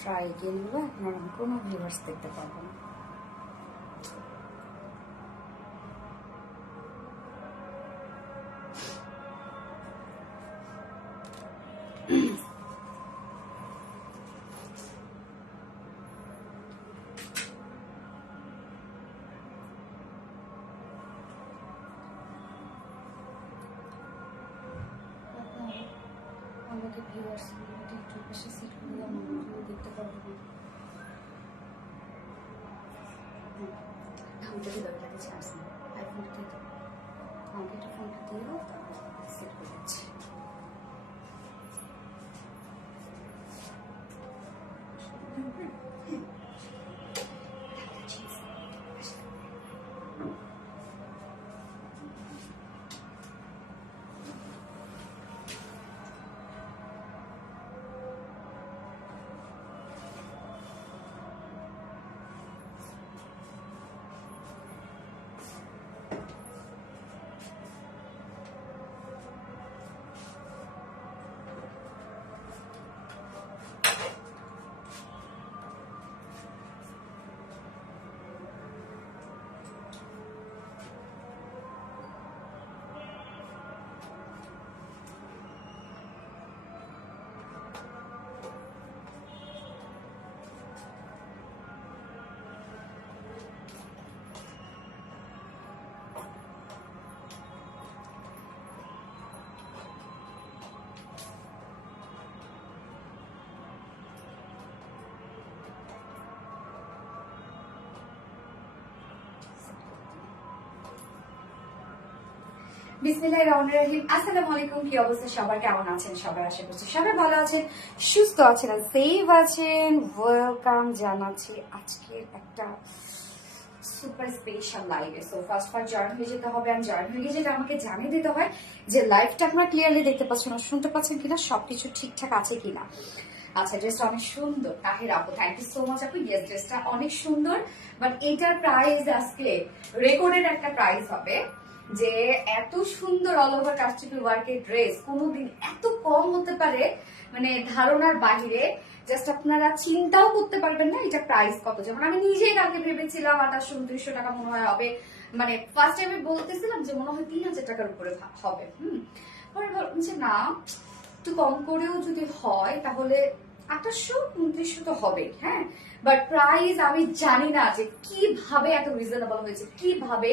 Try এগেইনগুলো আপনারা কোনো viewers দেখতে পারবেন না। আমাকে ভিউয়ার্স একটু বেশি সিট করে আমরা দেখতে পারবো না। আমাকে তো লাগে চার্জ নেই, আইফোনটা দিয়ে দাও, আমাকে একটা ফোনটা দিয়ে দাও, তারপর সেট করে দিচ্ছি। বিসমিল্লাহির রহমানির রহিম। আসসালামু আলাইকুম। কি অবস্থা সবার, কেমন আছেন সবাই? আশা করছি সবাই ভালো আছেন, সুস্থ আছেন, সেফ আছেন। ওয়েলকাম জানাচ্ছি আজকের একটা সুপার স্পেশাল লাইভে। সো ফার্স্ট জয়েন হয়ে যেতে হবে, আর জয়েন হয়ে যেটা আমাকে জানিয়ে দিতে হয় যে লাইভটা আপনারা ক্লিয়ারলি দেখতে পাচ্ছেন, শুনতে পাচ্ছেন কিনা, সবকিছু ঠিকঠাক আছে কিনা। আচ্ছা, ড্রেসটা অনেক সুন্দর। তাহির আপু, থ্যাংক ইউ সো মাচ আপু। ইয়েস, ড্রেসটা অনেক সুন্দর, বাট এটার প্রাইস আজকে রেকর্ডের একটা প্রাইস হবে যে এত সুন্দর অল ওভার কাস্টমার ওয়ার্কের ড্রেস কোনোদিন এত কম হতে পারে, মানে ধারণার বাহিরে। জাস্ট আপনারা চিন্তাও করতে পারবেন না এটা প্রাইস কত। যেমন আমি নিজেই কালকে ভেবেছিলাম 2800-2900 টাকা মনে হয় হবে, মানে ফার্স্ট টাইমে বলতেছিলাম যে মনে হয় 3000 টাকার উপরে হবে। পরে বললাম যে না, একটু কম করেও যদি হয় তাহলে 2800-2900 তো হবে, হ্যাঁ। বাট প্রাইস আমি জানি না যে কিভাবে এত রিজনেবল হয়েছে, কিভাবে।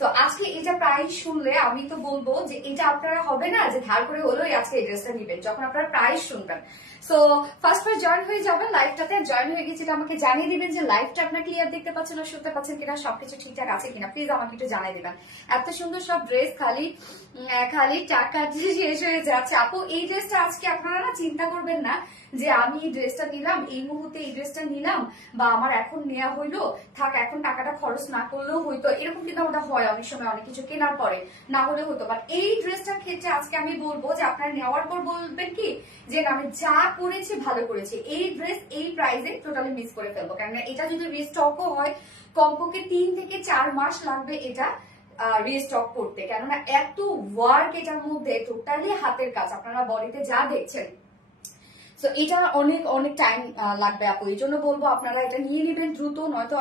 তো আজকে এটা প্রাইস শুনলে আমি তো বলবো যে এটা আপনারা হবে না যে ধার করে হলো আজকে এই ড্রেসটা নিবেন, যখন আপনারা প্রাইস শুনবেন। সো ফার্স্ট জয়েন হয়ে যাবেন লাইভটাতে। জয়েন হয়ে গেছে আমাকে জানিয়ে দিবেন যে লাইভটা আপনারা ক্লিয়ার দেখতে পাচ্ছেন আর শুনতে পাচ্ছেন কিনা, সবকিছু ঠিকঠাক আছে কিনা। প্লিজ আমাকে একটু জানিয়ে দিবেন। এত সুন্দর সব ড্রেস, খালি খালি টাকা দিয়ে শেষ হয়ে যাচ্ছে। আপু এই ড্রেসটা আজকে আপনারা না চিন্তা করবেন না যে আমি এই ড্রেসটা নিলাম, এই মুহূর্তে এই ড্রেসটা নিলাম, বা আমার এখন নেওয়া হইলো, থাক এখন টাকাটা খরচ না করলেও হইতো, এরকম কিন্তু ওটা হয় অনেক সময়, অনেক কিছু কেনার পরে না হলে হতো। বাট এই ড্রেসটার ক্ষেত্রে আজকে আমি বলবো যে আপনারা নেওয়ার পর বলবেন কি যে আমি যা করেছি ভালো করেছি, এই ড্রেস এই প্রাইসে টোটালি মিস করে ফেলবো। কেননা এটা যদি রিস্টকও হয় কমপক্ষে 3 থেকে 4 মাস লাগবে এটা রিস্টক করতে, কেননা এত ওয়ার্ক এটার মধ্যে, টোটালি হাতের কাজ। আপনারা বডিতে যা দেখছেন, তো এটা অনেক অনেক টাইম লাগবে আপু। এই জন্য বলবো আপনারা এটা নিয়ে নেবেন দ্রুত, নয়তো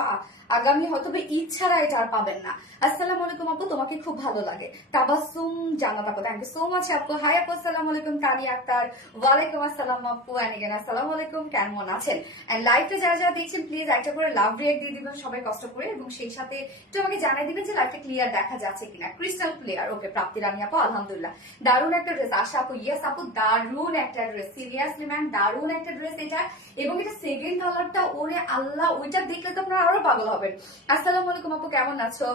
আগামী হয়তো ঈদ ছাড়া এটা আর পাবেন না। আসসালামু আলাইকুম আপু, তোমাকে খুব ভালো লাগে। তাবাসসুম জান্নাত আপু, থ্যাংক ইউ সো মাচ আপু। হাই আপু, আসসালামু আলাইকুম। তানিয়া আক্তার, ওয়ালাইকুম আসসালাম আপু। এন্ড আসসালামু আলাইকুম, কেমন আছেন? এন্ড লাইভটা যারা যারা দেখছেন প্লিজ একটা করে লাভ রিয়েক্ট দিয়ে দিবেন সবাই কষ্ট করে, এবং সেই সাথে একটু আমাকে জানিয়ে দিবেন যে লাইভটা ক্লিয়ার দেখা যাচ্ছে কিনা। ক্রিস্টাল ক্লিয়ার, ওকে। প্রাপ্তি রানী আপু, আলহামদুলিল্লাহ। দারুণ একটা ড্রেস। আশা আপু, ইয়েস আপু, দারুণ একটা ড্রেস। সিরিয়াসলি ম্যাম, দারুণ একটা ড্রেস এটা। এবং এটা সেকেন্ড কালারটা, ওরে আল্লাহ, ওইটা দেখলে তো আপনারা আরো পাগল হবেন। আসসালামু আলাইকুম আপু, কেমন আছো?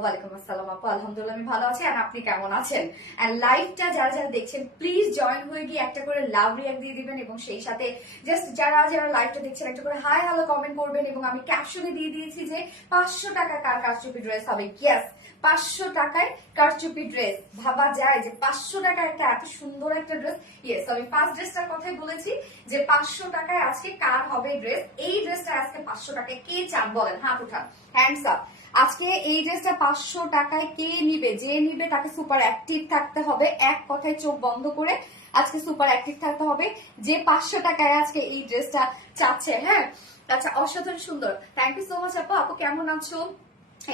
ওয়ালাইকুম আসসালাম আপু, আলহামদুলিল্লাহ আমি ভালো আছি। আর আপনি কেমন আছেন? এন্ড লাইভটা যারা যারা দেখছেন প্লিজ জয়েন হয়ে গিয়ে একটা করে লাভ রিয়াক্ট দিয়ে দিবেন, এবং সেই সাথে জাস্ট যারা যারা লাইভটা দেখছেন একটা করে হাই হ্যালো কমেন্ট করবেন। এবং আমি ক্যাপশনে দিয়ে দিয়েছি যে 500 টাকা কার কারচুপি ড্রেস হবে। ইয়েস, 500 টাকায় কারচুপি ড্রেস। ভাবা যায় যে 500 টাকায় একটা এত সুন্দর একটা ড্রেস। ইয়েস, আমি ফার্স্ট ড্রেসটার কথাই বলেছি যে 500 টাকায় আজকে কার হবে ড্রেস। এই ড্রেসটা আজকে 500 টাকায় কে চান বলেন, হাত উঠান, হ্যান্ডস আপ। আজকে এই ড্রেসটা 500 টাকায় কে নিবে? যে নিবে তাকে সুপার অ্যাক্টিভ থাকতে হবে, এক কথায় চোখ বন্ধ করে আজকে সুপার অ্যাক্টিভ থাকতে হবে, যে 500 টাকায় আজকে এই ড্রেসটা চাচ্ছে। হ্যাঁ, আচ্ছা, অসাধারণ সুন্দর। থ্যাংক ইউ সো মাচ আপু। আপু কেমন আছো?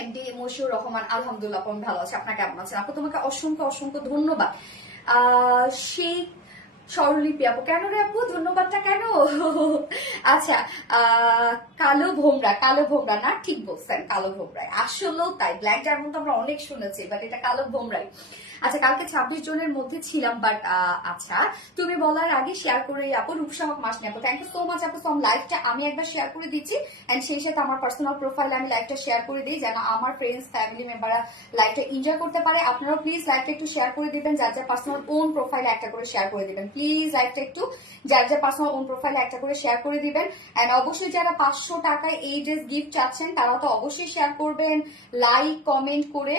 এমডি মশিউর রহমান, আলহামদুলিল্লাহ আপু আমি ভালো আছি। আপনার কেমন আছেন আপু? তোমাকে অসংখ্য অসংখ্য ধন্যবাদ। সেই স্বরলিপি আপু, কেন রে আপু ধন্যবাদটা কেন? আচ্ছা, কালো ভোমরা, কালো ভোমরা না, ঠিক বলছেন, কালো ভোমরাই আসলেও তাই। ব্ল্যাক ডায়মন্ড তো আমরা অনেক শুনেছি, বাট এটা কালো ভোমরাই। আচ্ছা, কালকে 26 জনের মধ্যে ছিলাম, বাট আচ্ছা তুমি বলার আগে শেয়ার করে আপু। রূপসামক মাসনি আপু, থ্যাংক ইউ সো মাচ আপু। সম লাইভটা আমি একবার শেয়ার করে দিচ্ছি, এন্ড সেই সাথে আমার পার্সোনাল প্রোফাইলে আমি লাইভটা শেয়ার করে দিই, যেন আমার ফ্রেন্ডস ফ্যামিলি মেম্বাররা লাইভটা এনজয় করতে পারে। আপনারাও প্লিজ লাইভটা একটু শেয়ার করে দিবেন, যার যার পার্সোনাল ওন প্রোফাইলে একটা করে শেয়ার করে দিবেন। প্লিজ লাইভটা একটু যার যার পার্সোনাল ওন প্রোফাইলে একটা করে শেয়ার করে দিবেন। এন্ড অবশ্যই যারা 500 টাকায় এই ড্রেস গিফট চাচ্ছেন তারা তো অবশ্যই শেয়ার করবেন, লাইক কমেন্ট করে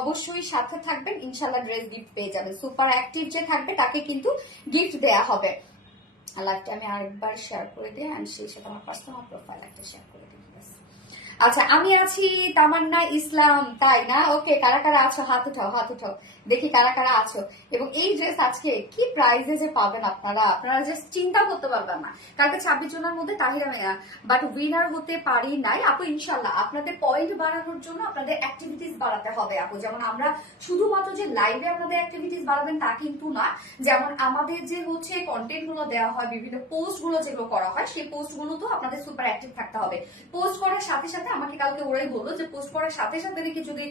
অবশ্যই সাথে থাকবেন। ইনশাল্লাহ ড্রেস গিফট পেয়ে যাবেন। সুপার অ্যাক্টিভ যে থাকবে তাকে কিন্তু গিফট দেয়া হবে। লাইভটা আমি আরেকবার শেয়ার করে দিই, এন্ড সেই সাথে আমার পার্সোনাল প্রোফাইল একটা শেয়ার করে দিই। আচ্ছা, আমি আছি তামান্না ইসলাম, তাই না? ওকে, কারা কারা আছো হাত উঠাও, হাত উঠাও, দেখি কারা কারা আছো। এবং এই ড্রেস আজকে কি প্রাইজে যে পাবেন আপনারা, আপনারা জাস্ট চিন্তা করতে পারবেন না। কালকে 26 জনের মধ্যে তাহিরা মেয়া, বাট উইনার হতে পারি নাই আপু। ইনশাল্লাহ আপনাদের পয়েন্ট বাড়ানোর জন্য আপনাদের অ্যাক্টিভিটিস বাড়াতে হবে আপু। যেমন আমরা শুধুমাত্র যে লাইভে আপনাদের অ্যাক্টিভিটিস বাড়াবেন তা কিন্তু না, যেমন আমাদের যে হচ্ছে কন্টেন্ট গুলো দেওয়া হয়, বিভিন্ন পোস্ট গুলো যেগুলো করা হয়, সেই পোস্ট গুলো তো আপনাদের সুপার অ্যাক্টিভ থাকতে হবে। পোস্ট করার সাথে সাথে আমাকে কালকে ওরাই বললো যে পোস্ট করার সাথে সাথে নাকি যদি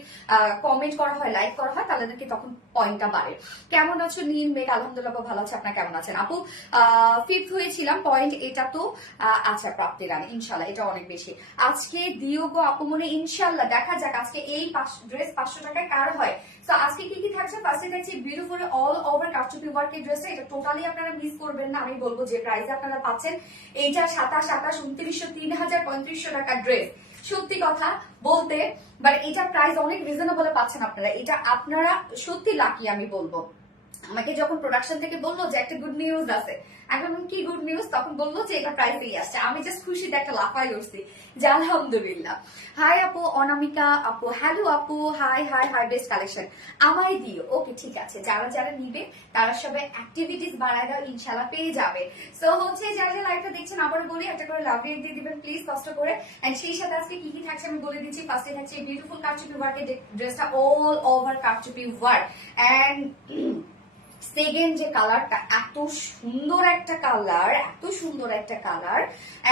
কমেন্ট করা হয়, লাইক করা হয়, তাহলে নাকি তখন পয়েন্টটা বাড়ে। কেমন আছো নীল মেঘ? আলহামদুলিল্লাহ ভালো আছে। আপনার কেমন আছেন আপু? 5th হয়েছিলাম পয়েন্ট, এটা তো আচ্ছা প্রাপ্তি রানী, ইনশাল্লাহ এটা অনেক বেশি। আজকে দিও গো আপু মনে, ইনশাল্লাহ দেখা যাক আজকে এই ড্রেস 500 টাকায় কার হয়। তো আজকে কি কি থাকছে? ফার্স্টে থাকছে বিউটিফুল অল ওভার কারচুপি ওয়ার্কের ড্রেসটা, এটা টোটালি আপনারা মিস করবেন না। আমি বলবো যে প্রাইসে আপনারা পাচ্ছেন এইটা 27, 28, 2900, 3000, 3500 টাকার ড্রেস। সত্যি কথা বলতে, বাট এটা প্রাইস অনেক রিজনেবল পাচ্ছেন আপনারা। এটা আপনারা সত্যি লাকি আমি বলবো। আমাকে যখন প্রোডাকশন থেকে বললো যে একটা গুড নিউজ আছে, এখন কি গুড নিউজ, তখন বললো যে এটা প্রাইসেই আসছে। আমি জাস্ট খুশিতে একটা লাফাই উঠছি যে আলহামদুলিল্লাহ। হাই আপু অনামিকা আপু, হ্যালো আপু, high high high, best collection আমায় দিও। ওকে ঠিক আছে, যারা যারা নিবে তারা সবাই অ্যাক্টিভিটিস বাড়ায় দাও, ইনশাল্লাহ পেয়ে যাবে। সো হচ্ছে যারা যারা লাইভটা দেখছেন আবারও বলি একটা করে লাভ রেট দিয়ে দিবেন প্লিজ কষ্ট করে। এন্ড সেই সাথে আজকে কি কি থাকছে আমি বলে দিচ্ছি। ফার্স্টে থাকছে বিউটিফুল কারচুপি ওয়ার্কের ড্রেসটা, অল ওভার কারচুপি ওয়ার্ক। এন্ড সেকেন্ড যে কালারটা, এত সুন্দর একটা কালার, এত সুন্দর একটা কালার।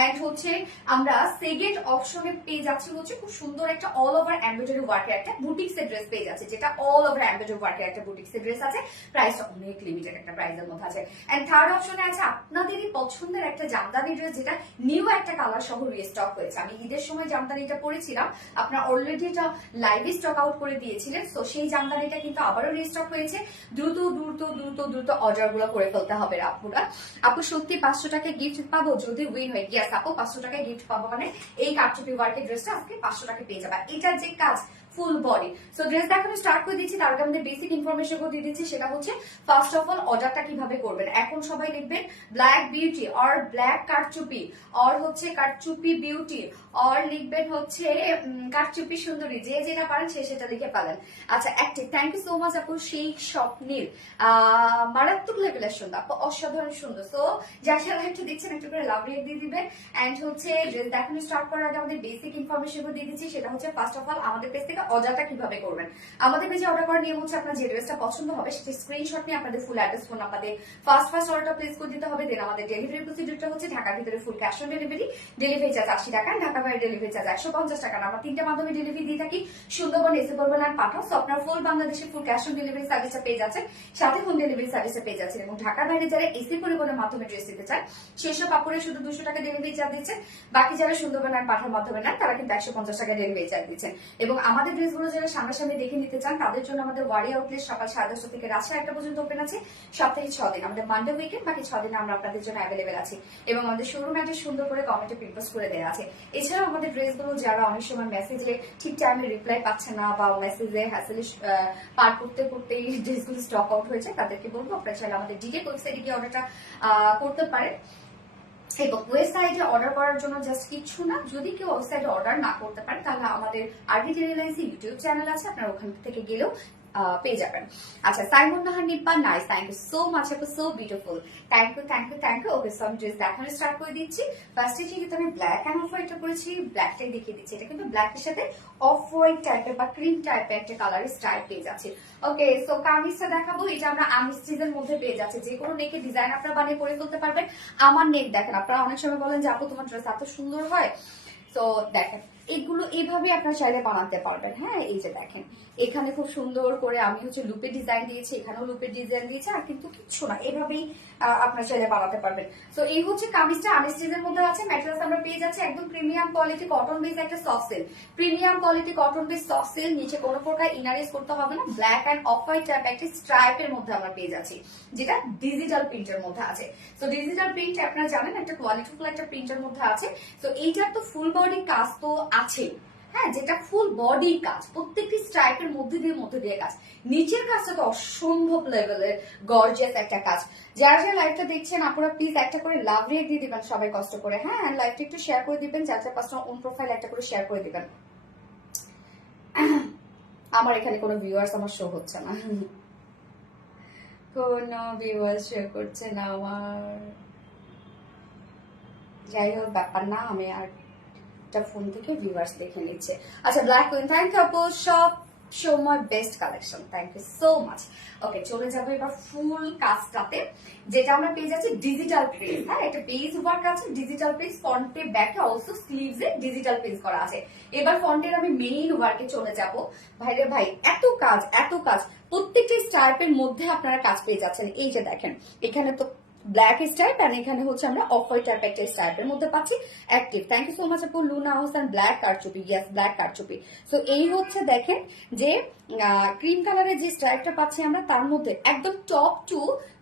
এন্ড হচ্ছে আমরা সেকেন্ড অপশনে পেয়ে যাচ্ছি হচ্ছে খুব সুন্দর একটা অল ওভার এমব্রয়ডারি ওয়ার্কের একটা বুটিক্স এর ড্রেস পেয়ে যাচ্ছে, যেটা অল ওভার এমব্রয়ডারি ওয়ার্কের একটা বুটিক্স এর ড্রেস আছে। প্রাইসটা অনেক লিমিটেড একটা প্রাইসের মধ্যে আছে। এন্ড থার্ড অপশনে আছে আপনাদেরই পছন্দের একটা জামদানি ড্রেস, যেটা নিউ একটা কালার সহ রিস্টক হয়েছে। আমি ঈদের সময় জামদানিটা পরেছিলাম, আপনারা অলরেডি এটা লাইভে স্টক আউট করে দিয়েছিলেন। তো সেই জামদানিটা কিন্তু আবারও রিস্টক হয়েছে। দ্রুত দ্রুত দ্রুত দ্রুত অর্ডার গুলো করে ফেলতে হবে আপুরা। আপু সত্যি 500 টাকায় গিফট পাবো যদি উইন হয়? ইয়েস আপু, 500 টাকায় গিফট পাবো, মানে এই কারচুপি ওয়ার্কের ড্রেসটা আজকে 500 টাকায় পেয়ে যাবে। এটার যে কাজ ফুল বডি। সো ড্রেস দেখানো স্টার্ট করে দিচ্ছি, তার আগে আমাদের বেসিক ইনফরমেশন করে দিয়ে দিচ্ছি। সেটা হচ্ছে ফার্স্ট অফ অল অর্ডারটা কিভাবে করবেন। এখন সবাই লিখবেন ব্ল্যাক বিউটি অর ব্ল্যাক কারচুপি অর হচ্ছে কারচুপি বিউটি অর লিখবেন হচ্ছে কারচুপি সুন্দরী, যে যেটা পারেন সে সেটা লিখে পারেন। আচ্ছা active, thank you so much আপু। সেই স্বপ্নের মারাত্মক লেভেলের সুন্দর আপু, অসাধারণ সুন্দর। সো যার সাথে একটু দিচ্ছেন একটু করে লাভ রেট দিয়ে দিবেন। এন্ড হচ্ছে ড্রেস দেখানো স্টার্ট করার আগে আমাদের বেসিক ইনফরমেশন দিয়ে দিচ্ছি। সেটা হচ্ছে ফার্স্ট অফ অল আমাদের পেজ থেকে অর্ডারটা কিভাবে করবেন। আমাদের পেজে অর্ডার করার নিয়ম হচ্ছে আপনার যে ড্রেসটা পছন্দ হবে সেটা স্ক্রিনশট নিয়ে আপনাদের ফুল অ্যাড্রেস ফোন নাম্বার দিয়ে ফার্স্ট অর্ডারটা প্লেস করে দিতে হবে। দেন আমাদের ডেলিভারি প্রসিডিউরটা হচ্ছে ঢাকার ভিতরে full cash on delivery, delivery charge 80 টাকা, ঢাকা বাইরে ডেলিভারি চার্জ 150 টাকা। আমরা 3টা মাধ্যমে ডেলিভারি দিয়ে থাকি, সুন্দরবন, এসে করবেন আর পাঠাও। সো আপনার ফুল বাংলাদেশে ফুল ক্যাশ অন ডেলিভারি সার্ভিসটা পেয়ে যাচ্ছেন, সাথে হোম ডেলিভারি সার্ভিসটা পেয়ে যাচ্ছেন। এবং ঢাকার বাইরে যারা এসি পরিবহনের মাধ্যমে ড্রেস দিতে চান সেসব কাপড়ে শুধু 200 টাকা ডেলিভারি চার্জ দিচ্ছেন। বাকি যারা সুন্দরবন আর পাঠার মাধ্যমে নেন তারা কিন্তু 150 টাকা ডেলিভারি চার্জ দিচ্ছেন। এবং আমাদের ড্রেসগুলো যারা সামনাসামনি দেখে নিতে চান তাদের জন্য আমাদের ওয়ারি আউটলেট সকাল 10:30 থেকে রাত 1:30 পর্যন্ত ওপেন আছে, সপ্তাহে 6 দিন। আমাদের মানডে উইকেন্ড, বাকি 6 দিন আমরা আপনাদের জন্য অ্যাভেলেবেল আছি। এবং আমাদের শোরুম একটা সুন্দর করে কমেন্টে পিনপোস্ট করে দেওয়া আছে। এছাড়াও আমাদের ড্রেসগুলো যারা অনেক সময় মেসেজে ঠিক টাইমে রিপ্লাই পাচ্ছে না বা মেসেজে হ্যাসেলে পার করতে করতে এই ড্রেসগুলো স্টক আউট হয়েছে, তাদেরকে বলবো আপনারা চাইলে আমাদের ডিটেক ওয়েবসাইটে গিয়ে অর্ডারটা করতে পারেন। এবং ওয়েবসাইটে অর্ডার করার জন্য জাস্ট কিছু না, যদি কেউ ওয়েবসাইটে অর্ডার না করতে পারে তাহলে আমাদের আরবি রিলায়েন্স ইউটিউব চ্যানেল আছে, আপনারা ওখান থেকে গেলেও পেয়ে যাবেন। আচ্ছা, Saimon Nahar Nipa, nice, thank you so much আপু, so beautiful, thank you thank you thank you. Okay, so আমি ড্রেস দেখানো স্টার্ট করে দিচ্ছি। ফার্স্টে যেহেতু আমি ব্ল্যাক অ্যান্ড অফ হোয়াইটটা করেছি, ব্ল্যাকটাই দেখিয়ে দিচ্ছি। এটা কিন্তু ব্ল্যাকের সাথে অফ হোয়াইট টাইপের বা ক্রিম টাইপের একটা কালারের স্টাইল পেয়ে যাচ্ছে। ওকে, সো কামিজটা দেখাবো। এটা আমরা আনস্টিচের মধ্যে পেয়ে যাচ্ছে, যে কোনো নেকের ডিজাইন আপনারা বানিয়ে পরে ফেলতে পারবেন। আমার নেক দেখেন, আপনারা অনেক সময় বলেন যে আপু তোমার ড্রেস এত সুন্দর হয়, তো দেখেন এগুলো এইভাবে আপনারা চাইলে বানাতে পারবেন। হ্যাঁ, এই যে দেখেন এখানে খুব সুন্দর করে আমি লুপের ডিজাইন দিয়েছি, এখানেও লুপের ডিজাইন দিয়েছি, আর কিন্তু কিচ্ছু না, এভাবেই আপনারা চাইলে বানাতে পারবেন। তো এই হচ্ছে কামিজটা, আনস্টিচের মধ্যে আছে। ম্যাটেরিয়ালস আমরা পেয়ে যাচ্ছি একদম প্রিমিয়াম কোয়ালিটি কটন বেস একটা soft silk, premium quality cotton base soft silk. নিচে কোনো প্রকার ইনারেস করতে হবে না। Black and off white type একটা স্ট্রাইপের মধ্যে আমরা পেয়ে যাচ্ছি, যেটা ডিজিটাল প্রিন্টের মধ্যে আছে। তো ডিজিটাল প্রিন্ট আপনারা জানেন একটা কোয়ালিটিফুল একটা প্রিন্টের মধ্যে আছে। তো এইটার তো ফুল বডি কাজ তো আছে, হ্যাঁ, যেটা ফুল বডি কাজ, প্রত্যেকটি স্ট্রাইপের মধ্যে দিয়ে কাজ। নিচের কাজটা তো অসম্ভব লেভেলের গর্জিয়াস একটা কাজ। যারা যারা লাইভটা দেখছেন আপনারা প্লিজ একটা করে লাভ রেট দিয়ে দিবেন সবাই কষ্ট করে। হ্যাঁ, লাইভটা একটু শেয়ার করে দিবেন, যাতে কাস্টমার ওন প্রোফাইল একটা করে শেয়ার করে দিবেন। আমার এখানে কোনো ভিউয়ার্স আমার শো হচ্ছে না, কোনো ভিউয়ার্স শো করছে না আমার। যাই হোক, ব্যাপার না, আমি আর ফোন থেকে ভিউয়ার্স দেখে নিচ্ছে। আচ্ছা, ব্ল্যাক কুইন, থ্যাংক ইউ আপু, সব সময় best collection, thank you so much. Okay, চলে যাবো এবার ফুল কাজটাতে, যেটা আমরা পেয়ে যাচ্ছি ডিজিটাল প্রিন্ট। হ্যাঁ, এটা পেজ ওয়ার্ক আছে, ডিজিটাল প্রিন্ট, ফন্টে ব্যাকে অলসো স্লিভসে ডিজিটাল প্রিন্ট করা আছে। এবার ফন্টের আমি মেইন ওয়ার্কে চলে যাব। ভাইরে ভাই, এত কাজ এত কাজ, প্রত্যেকটি স্টাইপের মধ্যে আপনারা কাজ পেয়ে যাচ্ছেন। এই যে দেখেন এখানে তো ব্ল্যাক স্টাইপ, আর এখানে হচ্ছে আমরা অফ হোয়াইট টাইপ একটা স্টাইপের মধ্যে পাচ্ছি active. Thank you so much আপু। লুনা হোসেন, ব্ল্যাক কারচুপি, ইয়েস ব্ল্যাক কারচুপি। সো এই হচ্ছে দেখেন যে ক্রিম কালারের যে স্ট্রাইপটা পাচ্ছি আমরা, তার মধ্যে একদম টপ টু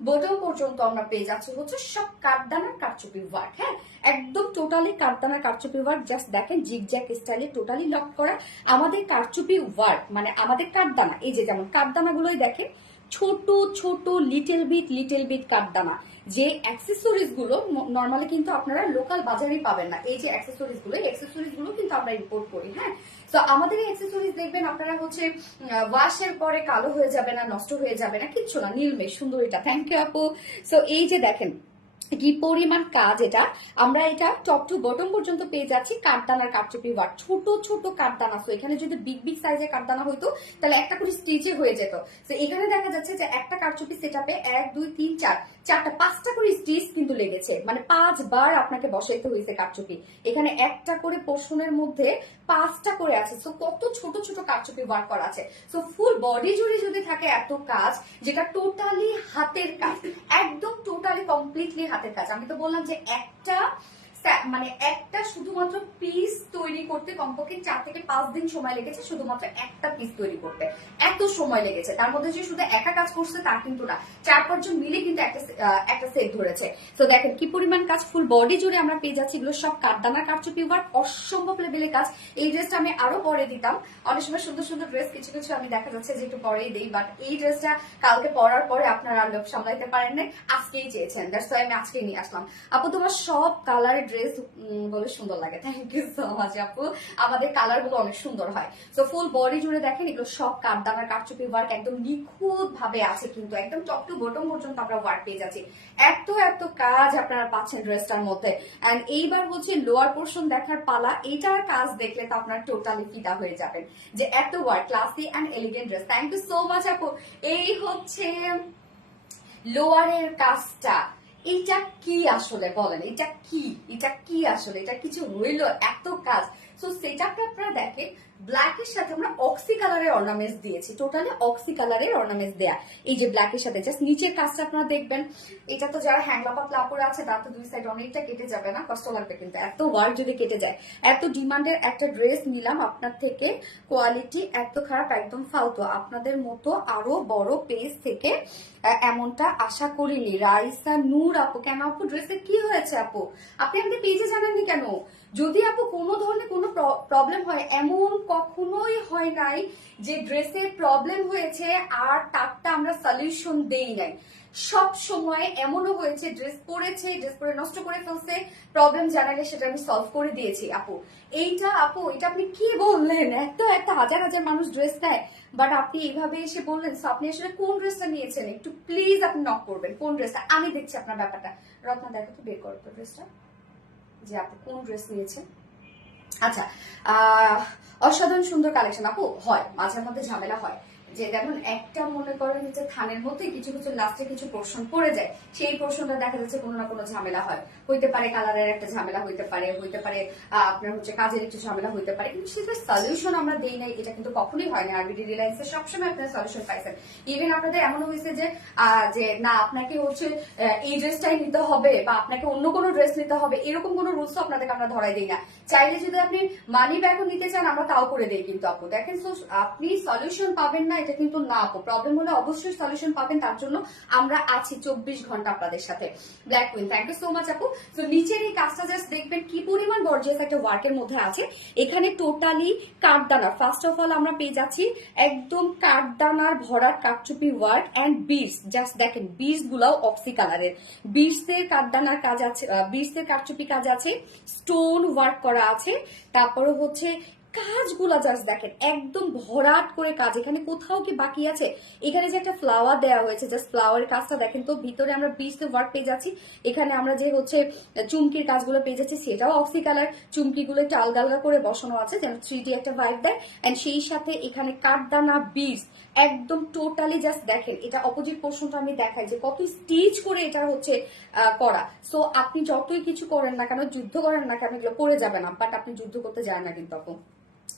বটম পর্যন্ত আমরা পেয়ে যাচ্ছি হচ্ছে সব কাঠদানার কারচুপি ওয়ার্ক। হ্যাঁ, একদম টোটালি কাঠদানার কারচুপি ওয়ার্ক। জাস্ট দেখেন জিগজ্যাগ স্টাইলে টোটালি লক করা আমাদের কারচুপি ওয়ার্ক, মানে আমাদের কাঠদানা। এই যে যেমন কাঠদানা গুলোই দেখেন ছোট ছোট লিটল বিট কাঠদানা। যে অ্যাক্সেসরিজ গুলো নর্মালি কিন্তু আপনারা লোকাল বাজারে পাবেন না, এই যে অ্যাক্সেসরিজ গুলো কিন্তু আমরা ইম্পোর্ট করি। হ্যাঁ, তো আমাদের এই অ্যাক্সেসরিজ দেখবেন আপনারা হচ্ছে ওয়াশের পরে কালো হয়ে যাবে না, নষ্ট হয়ে যাবে না, কিচ্ছু না, নীলমেশ সুন্দর। এটা থ্যাংক ইউ আপু। সো এই যে দেখেন কি পরিমাণ কাজ, এটা আমরা এটা টপ টু বটম পর্যন্ত পেয়ে যাচ্ছি কাঠদানার কারচুপি ওয়ার্ক। ছোট ছোট কাঠদানা, তো এখানে যদি বিগ সাইজের কাঠদানা হইতো তাহলে একটা করে স্টিচে হয়ে যেত। তো এখানে দেখা যাচ্ছে যে একটা কারচুপি সেটআপে 1 2 3 4 4টা 5টা করে স্টিচ কিন্তু লেগেছে, মানে 5 বার আপনাকে বসাইতে হয়েছে কারচুপি। এখানে একটা করে পোর্শনের মধ্যে 5টা করে আছে। সো কত ছোট ছোট কারচুপি ওয়ার্ক করা আছে। সো ফুল বডি জুড়ে যদি থাকে এত কাজ, যেটা টোটালি হাতের কাজ, একদম টোটালি কমপ্লিটলি হাতের কাজ। আমি তো বললাম যে একটা শুধুমাত্র পিস তৈরি করতে কমপক্ষে 4 থেকে 5 দিন সময় লেগেছে, শুধুমাত্র একটা পিস তৈরি করতে এত সময় লেগেছে। তার মধ্যে যে শুধু একা কাজ করছে তা কিন্তু না, 4-5 জন মিলে কিন্তু একটা সেট ধরেছে। তো দেখেন কি পরিমাণ কাজ, ফুল বডি জুড়ে আমরা পেয়ে যাচ্ছি এগুলো সব কাঠদানার কারচুপি ওয়ার্ক, অসম্ভব লেভেলের কাজ। এই ড্রেসটা আমি আরো পরে দিতাম, অনেক সময় সুন্দর সুন্দর ড্রেস কিছু কিছু আমি দেখা যাচ্ছে যে একটু পরেই দিই, বাট এই ড্রেসটা কালকে পরার পরে আপনারা আর লোভ সামলাইতে পারেন না, আজকেই চেয়েছেন, দ্যাটস ওয়াই আমি আজকেই নিয়ে আসলাম। আপু তোমার সব কালারের ড্রেস বলে সুন্দর লাগে, থ্যাংক ইউ সো মাচ আপু। আমাদের কালার গুলো অনেক সুন্দর হয়। তো ফুল বডি জুড়ে দেখেন এগুলো সব কাঠদানার কারচুপি ওয়ার্ক, একদম নিখুঁত ভাবে আছে, কিন্তু একদম টপ টু বটম পর্যন্ত আমরা ওয়ার্ক পেয়ে যাচ্ছি। এত এত কাজ আপনারা পাচ্ছেন ড্রেসটার মধ্যে। এন্ড এইবার হচ্ছে লোয়ার পোর্শন দেখার পালা। এইটার কাজ দেখলে তো আপনারা টোটালি ফিদা হয়ে যাবেন, যে এত work, classy and elegant dress. Thank you so much আপু। এই হচ্ছে লোয়ারের কাজটা। এটা কি আসলে বলেন, এটা কি আসলে, এটা কিছু হইলো এত কাজ। সো সেটাকে আপনারা দেখেন ব্ল্যাকের সাথে আমরা অক্সি কালারের অর্নামেন্টস দিয়েছি, টোটালি অক্সি কালারের অর্নামেন্টস দেয়া। এই যে ব্ল্যাকের সাথে জাস্ট নিচের কাজটা আপনারা দেখবেন। এটা তো যারা হ্যাংলা পাতলা আপুরা আছে তার তো দুই সাইড অনেকটা কেটে যাবে না, কষ্ট লাগবে, কিন্তু এত ওয়ার্ক যদি কেটে যায়। এত ডিমান্ডের একটা ড্রেস নিলাম আপনার থেকে, কোয়ালিটি এত খারাপ, একদম ফালতু। আপনাদের মতো আরো বড় পেজ থেকে এমনটা আশা করিনি। রাইসা নূর আপু, কেন আপু ড্রেসে কি হয়েছে আপু? আপনি আমাদের পেজে জানাননি কেন? যদি আপু কোনো ধরনের কোনো প্রবলেম হয় এমন কখনোই হয় নাই যে ড্রেসের প্রবলেম হয়েছে আর তারটা আমরা সলিউশন দেই নাই। সব সময় এমনও হয়েছে ড্রেস পরে নষ্ট করে ফেলছে, প্রবলেম জানালে সেটা আমি সলভ করে দিয়েছি। আপু এটা আপনি কি বললেন? একটা হাজার হাজার মানুষ ড্রেস নেয়, বাট আপনি এইভাবে এসে বললেন। আপনি আসলে কোন ড্রেসটা নিয়েছেন একটু প্লিজ আপনি নক করবেন। কোন ড্রেসটা? আমি দেখছি আপনার ব্যাপারটা। রত্না দেখো তো, বের করো তো ড্রেসটা, যে আপনি কোন ড্রেস নিয়েছেন। আচ্ছা, অসাধারণ সুন্দর কালেকশন আপু। হয় মাঝে মধ্যে ঝামেলা হয়, যে দেখুন একটা মনে করেন যে থানের মধ্যে কিছু কিছু লাস্টে কিছু পোর্শন পড়ে যায়, সেই পোর্শনটা দেখা যাচ্ছে কোনো না কোনো ঝামেলা হয়, হইতে পারে কালারের একটা ঝামেলা হইতে পারে আপনার হচ্ছে কাজের একটু ঝামেলা হইতে পারে, কিন্তু সেটা সলিউশন আমরা দেই নাই, এটা কিন্তু কখনোই হয় না। আরবিডি রিলায়েন্সে সবসময় আপনারা সলিউশন পাইছেন। ইভেন আপনাদের এমন হয়েছে যে না আপনাকে হচ্ছে এই ড্রেসটাই নিতে হবে বা আপনাকে অন্য কোনো ড্রেস নিতে হবে, এরকম কোনো রুলস আপনাদেরকে আমরা ধরাই দিই না। চাইলে যদি আপনি মানি ব্যাগও নিতে চান আমরা তাও করে দিই, কিন্তু আপু দেখেন আপনি সলিউশন পাবেন না এটা কিন্তু না আপু। প্রবলেম হলে অবশ্যই সলিউশন পাবেন, তার জন্য আমরা আছি 24 ঘন্টা আপনাদের সাথে। Black queen, thank you so much আপু। তো নিচের এই কাজটা জাস্ট দেখবেন কি পরিমাণ গর্জিয়াস একটা ওয়ার্কের মধ্যে আছে। এখানে টোটালি কাঠদানা, ফার্স্ট অফ অল আমরা পেয়ে যাচ্ছি একদম কাঠদানার ভরা কাঠচুপি ওয়ার্ক এন্ড বিডস। জাস্ট দেখেন বিডস গুলাও অক্সি কালারের, বিডস এর কাঠদানার কাজ আছে, বিডস এর কাঠচুপি কাজ আছে, স্টোন ওয়ার্ক করা আছে, তারপরে হচ্ছে কাজগুলা জাস্ট দেখেন একদম ভরাট করে কাজ। এখানে কোথাও কি বাকি আছে? এখানে যে একটা ফ্লাওয়ার দেওয়া হয়েছে, জাস্ট ফ্লাওয়ারের কাজটা দেখেন তো। ভিতরে আমরা বিচতে ওয়ার্ক পেয়ে যাচ্ছি। এখানে আমরা যে হচ্ছে চুমকির কাজগুলো পেয়ে যাচ্ছি, সেটাও অক্সি কালার। চুমকিগুলো একটু আলগা আলগা করে বসানো আছে যেন 3D একটা ভাইব দেয়। এন্ড সেই সাথে এখানে কাঠদানা বিডস একদম টোটালি জাস্ট দেখেন। এটা অপোজিট পোর্শনটা আমি দেখাই যে কত স্টিচ করে এটা হচ্ছে করা। সো আপনি যতই কিছু করেন না কেন, যুদ্ধ করেন না কেন, এগুলো পড়ে যাবে না, বাট আপনি যুদ্ধ করতে যায় না কিন্তু আপু।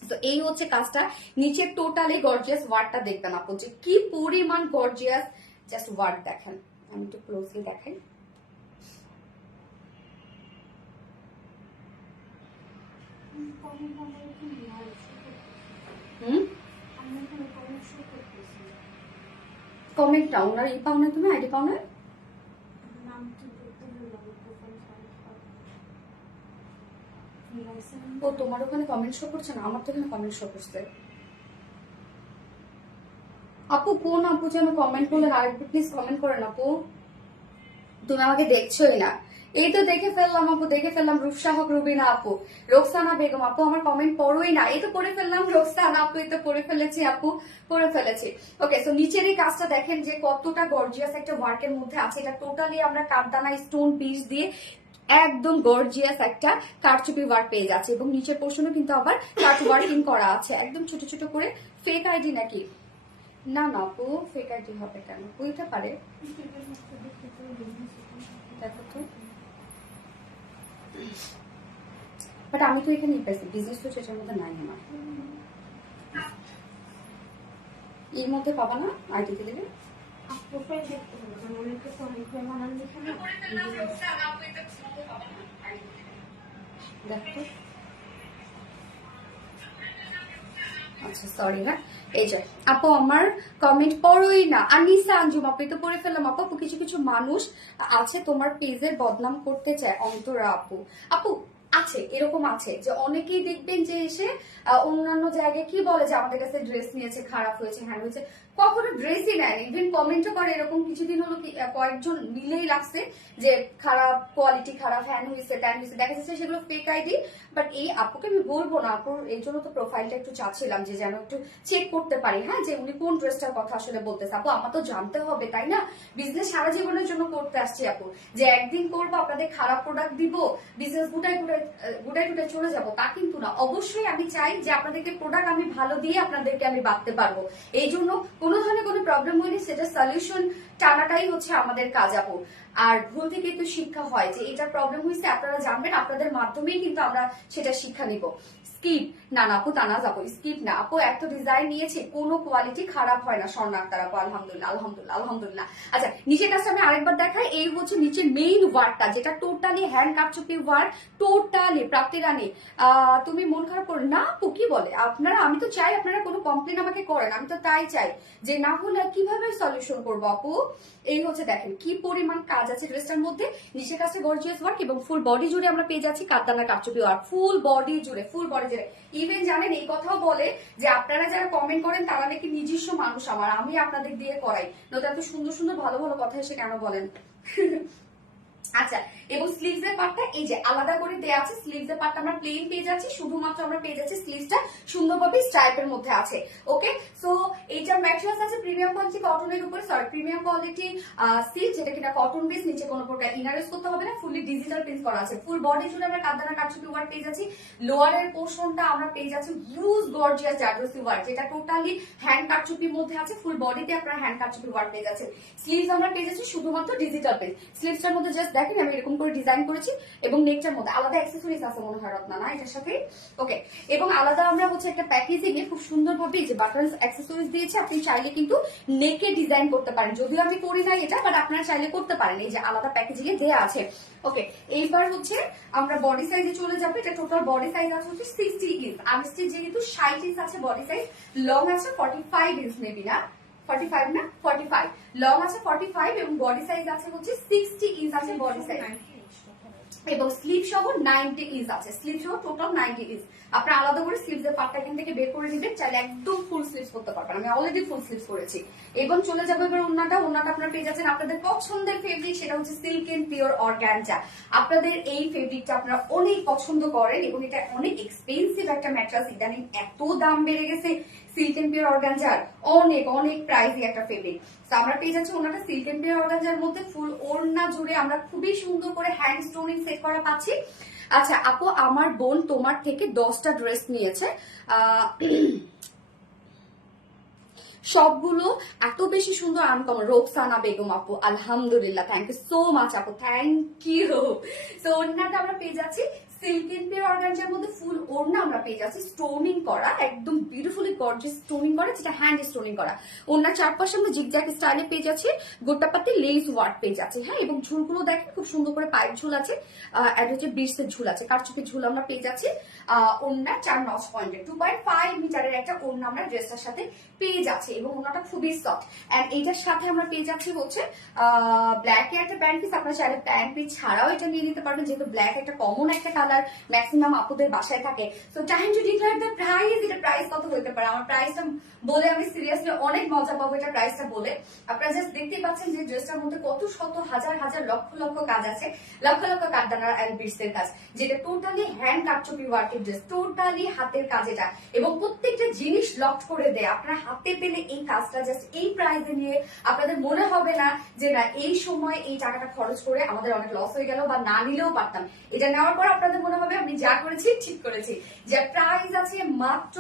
তো এই হচ্ছে কাজটা। নিচে টোটালি গর্জিয়াস ওয়ার্কটা দেখবেন আপু যে কি পরিমাণ গর্জিয়াস। জাস্ট ওয়ার্ক দেখেন, আমি একটু ক্লোজলি দেখাই। কমেন্টটা ওনার ই পাও না, তুমি আইডি পাও না? ও তোমার ওখানে কমেন্ট শো করছে না, আমার তো এখানে কমেন্ট শো করছে। আপু কোন আপু যেন কমেন্ট করলেন, আরেকটু প্লিজ কমেন্ট করেন আপু। তুমি আমাকে দেখছোই না। এই তো দেখে ফেললাম আপু, দেখে ফেললাম। রূপসাহক রুবিনা আপু, রোকসানা বেগম আপু আমার কমেন্ট পড়োই না। এই তো পড়ে ফেললাম রোকসানা আপু, এই তো পড়ে ফেলেছি আপু, পড়ে ফেলেছি। ওকে, তো নিচের এই কাজটা দেখেন যে কতটা গর্জিয়াস একটা ওয়ার্কের মধ্যে আছে। এটা টোটালি আমরা কাঠদানা স্টোন পিস দিয়ে একদম গর্জিয়াস একটা কারচুপি ওয়ার্ক পেয়ে যাচ্ছে, এবং নিচের পোর্শনও কিন্তু আবার কাট ওয়ার্কিং করা আছে একদম ছোট ছোট করে। ফেক আইডি নাকি? না না আপু, ফেক আইডি হবে কেন? ওইটা পারে, দেখো তো। বাট আমি তো এখানে পাইছি বিজনেস তো, সেটার মধ্যে নাই আমার। এর মধ্যে পাবা না আইডিতে দিলে? দেখো, আচ্ছা সরি হ্যাঁ। এই যে আপু আমার কমেন্ট পড়োই না। আনিসা আঞ্জুম আপু, তো পড়ে ফেললাম আপু। কিছু কিছু মানুষ আছে তোমার পেজের বদনাম করতে চায়। অন্তরা আপু, আপু আছে এরকম আছে যে অনেকেই দেখবেন যে এসে অন্যান্য জায়গায় কি বলে যে আমাদের কাছে ড্রেস নিয়েছে, খারাপ হয়েছে, হ্যাঁ হয়েছে, কখনো ড্রেসই নেয়, ইভেন কমেন্টও করে। এরকম কিছুদিন হলো কয়েকজন মিলেই রাখছে যে খারাপ কোয়ালিটি, খারাপ হ্যান হয়েছে, ট্যান হয়েছে, দেখা যাচ্ছে সেগুলো ফেক আইডি। বাট এই আপুকে আমি বলবো না, আপুর এই জন্য তো প্রোফাইলটা একটু চাচ্ছিলাম যে যেন একটু চেক করতে পারি, হ্যাঁ, যে উনি কোন ড্রেসটার কথা আসলে বলতেছে। আপু আমার তো জানতে হবে তাই না? বিজনেস সারা জীবনের জন্য করতে আসছি আপু, যে একদিন করবো আপনাদের খারাপ প্রোডাক্ট দিব, বিজনেস গুটাই টুটাই চলে যাবো তা কিন্তু না। অবশ্যই আমি চাই যে আপনাদেরকে প্রোডাক্ট আমি ভালো দিয়ে আপনাদেরকে আমি বাঁধতে পারবো। এই জন্য কোনো ধরনের কোনো প্রবলেম হয়নি, সেটা সলিউশন টানাটাই হচ্ছে আমাদের কাজ আপু। আর ভুল থেকে একটু শিক্ষা হয়, যে এটা প্রবলেম হয়েছে আপনারা জানবেন, আপনাদের মাধ্যমেই কিন্তু আমরা সেটা শিক্ষা নিব। স্কিপ না না আপু, তা না যাবো, স্কিপ না আপু। এত ডিজাইন নিয়েছে, কোনো কোয়ালিটি খারাপ হয় না। স্বর্ণাক্তার আপু, আলহামদুলিল্লাহ আলহামদুলিল্লাহ আলহামদুলিল্লাহ। আচ্ছা নিচের কাজটা আমি আরেকবার দেখাই। এই হচ্ছে নিচের মেইন ওয়ার্কটা, যেটা টোটালি হ্যান্ড কারচুপি ওয়ার্ক, টোটালি। প্রাপ্তি রানী তুমি মন খারাপ করো না আপু, কি বলে আপনারা? আমি তো চাই আপনারা কোনো কমপ্লেন আমাকে করেন, আমি তো তাই চাই, যে না হলে কিভাবে সলিউশন করবো আপু। এই হচ্ছে দেখেন কি পরিমাণ কাজ আছে ড্রেসটার মধ্যে। নিচের কাছে গর্জিয়াস ওয়ার্ক এবং ফুল বডি জুড়ে আমরা পেয়ে যাচ্ছি কাঠদানা কারচুপি ওয়ার্ক। ফুল বডি জুড়ে সাইজের। ইভেন জানেন এই কথাও বলে যে আপনারা যারা কমেন্ট করেন তারা নাকি নিজস্ব মানুষ আমার, আমি আপনাদের দিয়ে করাই, নয়তো এত সুন্দর সুন্দর ভালো ভালো কথা এসে কেন বলেন। আচ্ছা, এবং স্লিভস এর পার্টটা এই যে আলাদা করে দেয়া আছে। স্লিভস এর পার্টটা আমরা প্লেন পেয়ে যাচ্ছি, শুধুমাত্র আমরা পেয়ে যাচ্ছি স্লিভসটা সুন্দরভাবে স্ট্রাইপের মধ্যে আছে। ওকে, সো এইটার ম্যাটেরিয়ালস আছে প্রিমিয়াম কোয়ালিটি কটনের উপরে, সরি প্রিমিয়াম কোয়ালিটি সিল্ক, যেটা কিনা কটন বেস, নিচে কোনো প্রকার ইনার ইউজ করতে হবে না, ফুললি ডিজিটাল প্রিন্ট করা আছে। ফুল বডি জুড়ে আমরা কাঁদানা কাটছুপি ওয়ার্ক পেয়ে যাচ্ছি। লোয়ারের পোর্শনটা আমরা পেয়ে যাচ্ছি হিউজ গর্জিয়াস জারদোসি ওয়ার্ক, যেটা টোটালি হ্যান্ড কাটছুপির মধ্যে আছে। ফুল বডিতে আপনারা হ্যান্ড কাটছুপি ওয়ার্ক পেয়ে যাচ্ছেন। স্লিভস আমরা পেয়ে যাচ্ছি শুধুমাত্র ডিজিটাল প্রিন্ট। স্লিভসটার মধ্যে জাস্ট দেখেন আমি এরকম করে ডিজাইন করেছি, এবং নেকটার মধ্যে আলাদা অ্যাক্সেসরিজ আছে মনে হয় রত্না না এটার সাথে। ওকে, এবং আলাদা আমরা হচ্ছে একটা প্যাকেজিং এ খুব সুন্দরভাবে যে বাটন অ্যাক্সেসরিজ দিয়েছি। আপনি চাইলে কিন্তু নেকে ডিজাইন করতে পারেন, যদিও আমি করি না এটা, বাট আপনারা চাইলে করতে পারেন, এই যে আলাদা প্যাকেজিং এ দেয়া আছে। ওকে, এইবার হচ্ছে আমরা বডি সাইজে চলে যাবো। এটা টোটাল বডি সাইজ আছে হচ্ছে 60 ইঞ্চ, আনস্টিচ যেহেতু 60 ইঞ্চ আছে বডি সাইজ, লং আছে 45 ইঞ্চ, মেবি না 45 না 45, লং আছে 45 এবং বডি সাইজ আছে হচ্ছে 60 ইঞ্চ আছে বডি সাইজ, এবং স্লিভ সহ 90 ইঞ্চ আছে। স্লিভ সহ টোটাল 90 ইঞ্চ। আপনারা আলাদা করে স্লিভস এর পার্টটা এখান থেকে বের করে নেবেন, চাইলে একদম ফুল স্লিভস করতে পারবেন। আমি অলরেডি ফুল স্লিভস করেছি। এবং চলে যাবো এবার ওন্নাটা। ওন্নাটা আপনারা পেয়ে যাচ্ছেন আপনাদের পছন্দের ফেব্রিক, সেটা হচ্ছে সিল্ক এন্ড পিওর অর্গানজা। আপনাদের এই ফেব্রিকটা আপনারা অনেক পছন্দ করেন, এবং এটা অনেক এক্সপেন্সিভ একটা ম্যাটেরিয়াল। ইদানিং এত দাম বেড়ে গেছে সিল্ক এন্ড পিওর অর্গানজার, অনেক অনেক প্রাইসি একটা ফেব্রিক। তো আমরা পেয়ে যাচ্ছি ওনাটা সিল্ক এন্ড পিওর অর্গানজার মধ্যে ফুল ওড়না জুড়ে আমরা খুবই সুন্দর করে হ্যান্ড স্টোনিং সেট করা পাচ্ছি। আচ্ছা আপু, আমার বোন তোমার থেকে 10টা ড্রেস নিয়েছে, সবগুলো এত বেশি সুন্দর আনকমন। রোকসানা বেগম আপু, আলহামদুলিল্লাহ, থ্যাংক ইউ সো মাচ আপু, থ্যাংক ইউ। তো ওড়নাটা আমরা পেয়ে যাচ্ছি সিল্ক এন্ড পিওর অর্গানজার মধ্যে ফুল ওড়না আমরা পেয়ে যাচ্ছি স্টোনিং করা, একদম বিউটিফুলি গর্জিয়াস স্টোনিং করা, যেটা হ্যান্ড স্টোনিং করা। ওড়নার চারপাশে আমরা জিগজ্যাগ স্টাইলে পেয়ে যাচ্ছি, গোটাপাতি লেস ওয়ার্ক পেয়ে যাচ্ছে। হ্যাঁ, এবং ঝুলগুলো দেখেন খুব সুন্দর করে পাইপ ঝুল আছে, আর হচ্ছে বিটসের ঝুল আছে, কারচুপির ঝুল আমরা পেয়ে যাচ্ছি। ওড়না 4 নচ পয়েন্টের 2.5 মিটারের একটা ওড়না আমরা ড্রেসটার সাথে পেয়ে যাচ্ছি, এবং ওড়নাটা খুবই সফট। এন্ড এইটার সাথে আমরা পেয়ে যাচ্ছি হচ্ছে ব্ল্যাক এর একটা প্যান্ট পিস। আপনারা চাইলে প্যান্ট পিস ছাড়াও এটা নিয়ে নিতে পারবেন, যেহেতু ব্ল্যাক একটা কমন একটা কালার ম্যাক্সিমাম আপুদের বাসায় থাকে। So time to declare the price. এটা প্রাইস কত হতে পারে? আমার প্রাইসটা বলে আমি সিরিয়াসলি অনেক মজা পাবো এটা প্রাইসটা বলে। আপনারা জাস্ট দেখতেই পাচ্ছেন যে ড্রেসটার মধ্যে কত শত হাজার হাজার লক্ষ লক্ষ কাজ আছে, লক্ষ লক্ষ কাঠদানা এন্ড বিটসের কাজ, যেটা টোটালি হ্যান্ড কাটচুপি ওয়ার্কের ড্রেস, টোটালি হাতের কাজ এটা, এবং প্রত্যেকটা জিনিস লক করে দেয়। আপনারা হাতে পেলে এই কাজটা জাস্ট এই প্রাইসে নিয়ে আপনাদের মনে হবে না যে না এই সময় এই টাকাটা খরচ করে আমাদের অনেক লস হয়ে গেল, বা না নিলেও পারতাম। এটা নেওয়ার পর আপনাদের মনে হবে আমি যা করেছি ঠিক করেছি। যে প্রাইস আছে মাত্র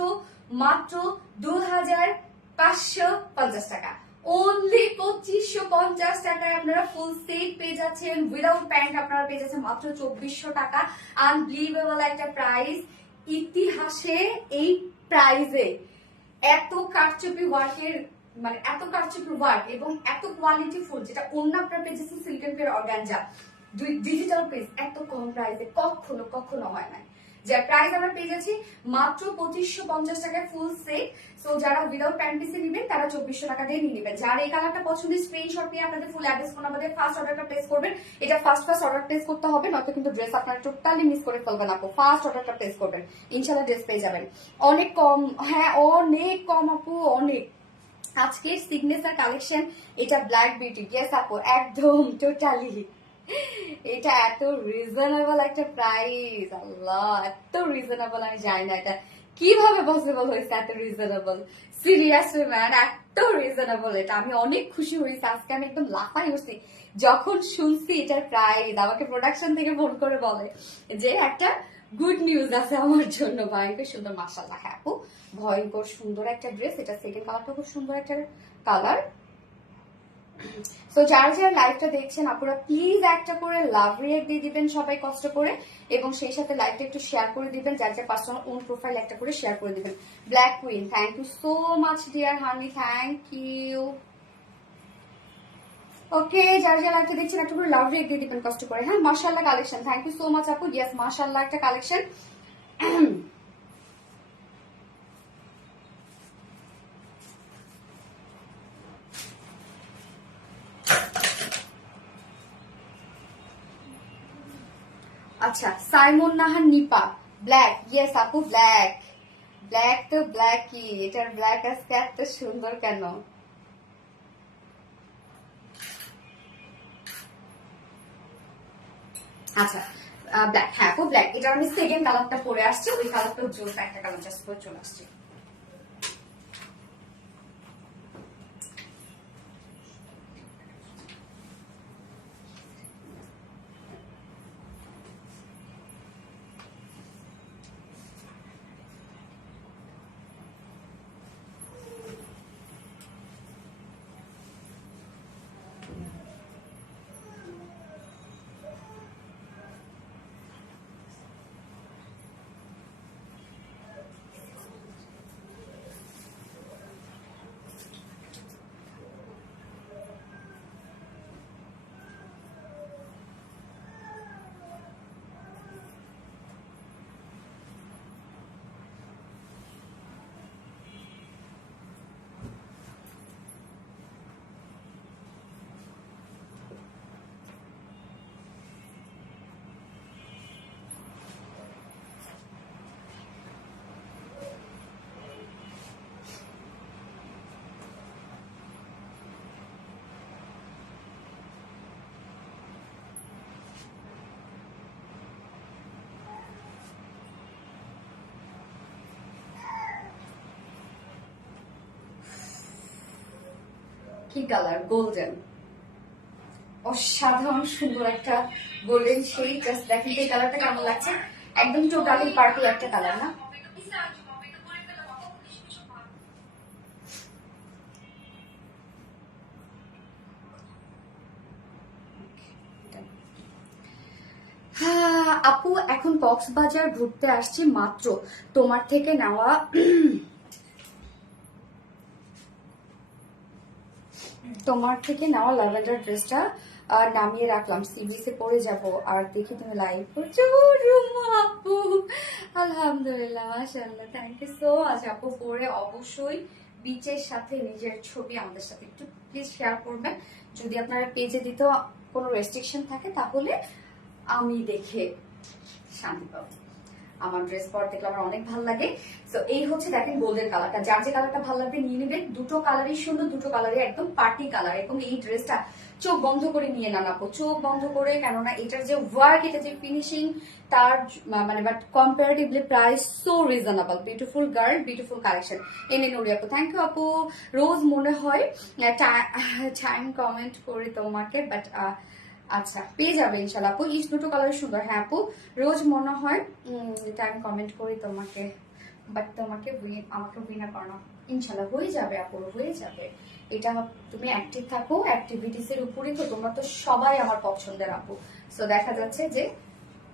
মাত্র 2550 টাকা, অনলি 2550 টাকায় আপনারা ফুল সেট পেয়ে যাচ্ছেন। উইদাউট প্যান্ট আপনারা পেয়ে যাচ্ছেন মাত্র 2400 টাকা। আনবিলিভেবল একটা প্রাইস। ইতিহাসে এই প্রাইসে এত কারচুপি ওয়ার্কের, মানে এত কারচুপি ওয়ার্ক এবং এত কোয়ালিটি ফুল, যেটা অন্য আপনারা পেয়ে যাচ্ছেন silk and pure organza digital print, এত কম প্রাইসে কখনো কখনো হয় না। যে প্রাইস আমরা পেয়ে যাচ্ছি মাত্র 2550 টাকায় ফুল সেট। সো যারা উইদাউট প্যান্ট পিসে নেবেন তারা 2400 টাকা দিয়ে নিয়ে নেবেন। যারা এই কালারটা পছন্দের স্ক্রিনশট নিয়ে আপনাদের ফুল অ্যাড্রেস ফোন আমাদের ফার্স্ট অর্ডারটা প্লেস করবেন। এটা ফার্স্ট অর্ডার প্লেস করতে হবে, নয়তো কিন্তু ড্রেস আপনারা টোটালি মিস করে ফেলবেন। আপু ফার্স্ট অর্ডারটা প্লেস করবেন, ইনশাআল্লাহ ড্রেস পেয়ে যাবেন। অনেক কম, হ্যাঁ অনেক কম আপু, অনেক। আজকের সিগনেচার কালেকশন এটা ব্ল্যাক বিউটি, ইয়েস আপু একদম টোটালি। এটা এত রিজনেবল একটা প্রাইস, আল্লাহ এত রিজনেবল, আমি জানি না এটা কিভাবে পসিবল হয়েছে এত রিজনেবল। সিরিয়াসলি ম্যান, এত রিজনেবল এটা, আমি অনেক খুশি হয়েছি আজকে। আমি একদম লাফাই উঠছি যখন শুনছি এটার প্রাইস। আমাকে প্রোডাকশন থেকে ফোন করে বলে যে একটা গুড নিউজ আছে আমার জন্য। ভয়ঙ্কর সুন্দর, মাশাআল্লাহ। হ্যাঁ আপু ভয়ঙ্কর সুন্দর একটা ড্রেস। এটা সেকেন্ড কালারটা খুব সুন্দর একটা কালার। সো যারা যারা লাইভটা দেখছেন আপনারা প্লিজ একটা করে লাভ রিয়েক্ট দিয়ে দিবেন সবাই কষ্ট করে, এবং সেই সাথে লাইভটা একটু শেয়ার করে দিবেন, যার যার পার্সোনাল ওন প্রোফাইল একটা করে শেয়ার করে দিবেন। Black queen, thank you so much dear honey, thank you. Okay, যারা যারা লাইভটা দেখছেন একটা করে লাভ রিয়েক্ট দিয়ে দিবেন কষ্ট করে। হ্যাঁ, মাশাআল্লাহ collection, thank you so much আপু। ইয়েস, মাশাআল্লাহ একটা কালেকশন। আচ্ছা, সাইমন নাহার নিপা, ব্ল্যাক, ইয়েস আপু ব্ল্যাক। ব্ল্যাক তো ব্ল্যাকই, এটার ব্ল্যাক আজকে এত সুন্দর কেন? আচ্ছা ব্ল্যাক, হ্যাঁ আপু ব্ল্যাক। এটা আমি সেকেন্ড কালারটা পরে আসছি, ওই কালারটা জোস একটা কালার জাস্ট করে চলে আসছে। কি কালার? গোল্ডেন, অসাধারণ সুন্দর একটা গোল্ডেন শেড। জাস্ট দেখেন এই কালারটা কেমন লাগছে, একদম টোটালি পার্পল একটা কালার না? আপু এখন কক্সবাজার ঘুরতে আসছি মাত্র, তোমার থেকে নেওয়া ল্যাভেন্ডার ড্রেসটা নামিয়ে রাখলাম, সিবিসে পরে যাব। আর দেখি তুমি লাইভ করছো আপু। আলহামদুলিল্লাহ, মাশাআল্লাহ, থ্যাংক ইউ সো মাচ আপু। পরে অবশ্যই বিচের সাথে নিজের ছবি আমাদের সাথে একটু প্লিজ শেয়ার করবেন। যদি আপনারা পেজে দিতে কোনো রেস্ট্রিকশন থাকে তাহলে আমি দেখে শান্তি পাবো। আমার ড্রেস পর দেখলে আমার অনেক ভালো লাগে। তো এই হচ্ছে দেখেন গোল্ডেন কালারটা, যার যে কালারটা ভালো লাগবে নিয়ে নেবেন। দুটো কালারই সুন্দর, দুটো কালারই একদম পার্টি কালার। এবং এই ড্রেসটা চোখ বন্ধ করে নিয়ে না নাপো, চোখ বন্ধ করে, কেননা এটার যে ওয়ার্ক, এটা যে ফিনিশিং, তার মানে but comparatively price so reasonable. Beautiful girl, beautiful collection. এনে নুরি আপু, থ্যাংক ইউ আপু। রোজ মনে হয় টাইম কমেন্ট করি তোমাকে, বাট আচ্ছা পেয়ে যাবে ইনশাল্লাহ আপু। ইচ দুটো কালার সুন্দর। হ্যাঁ আপু, রোজ মনে হয় টাইম কমেন্ট করি তোমাকে, বাট তোমাকে আমাকে উইনার করানো ইনশাল্লাহ হয়ে যাবে আপু, হয়ে যাবে। এটা তুমি অ্যাক্টিভ থাকো, অ্যাক্টিভিটিস এর উপরই তো, তোমরা তো সবাই আমার পছন্দের আপু। সো দেখা যাচ্ছে যে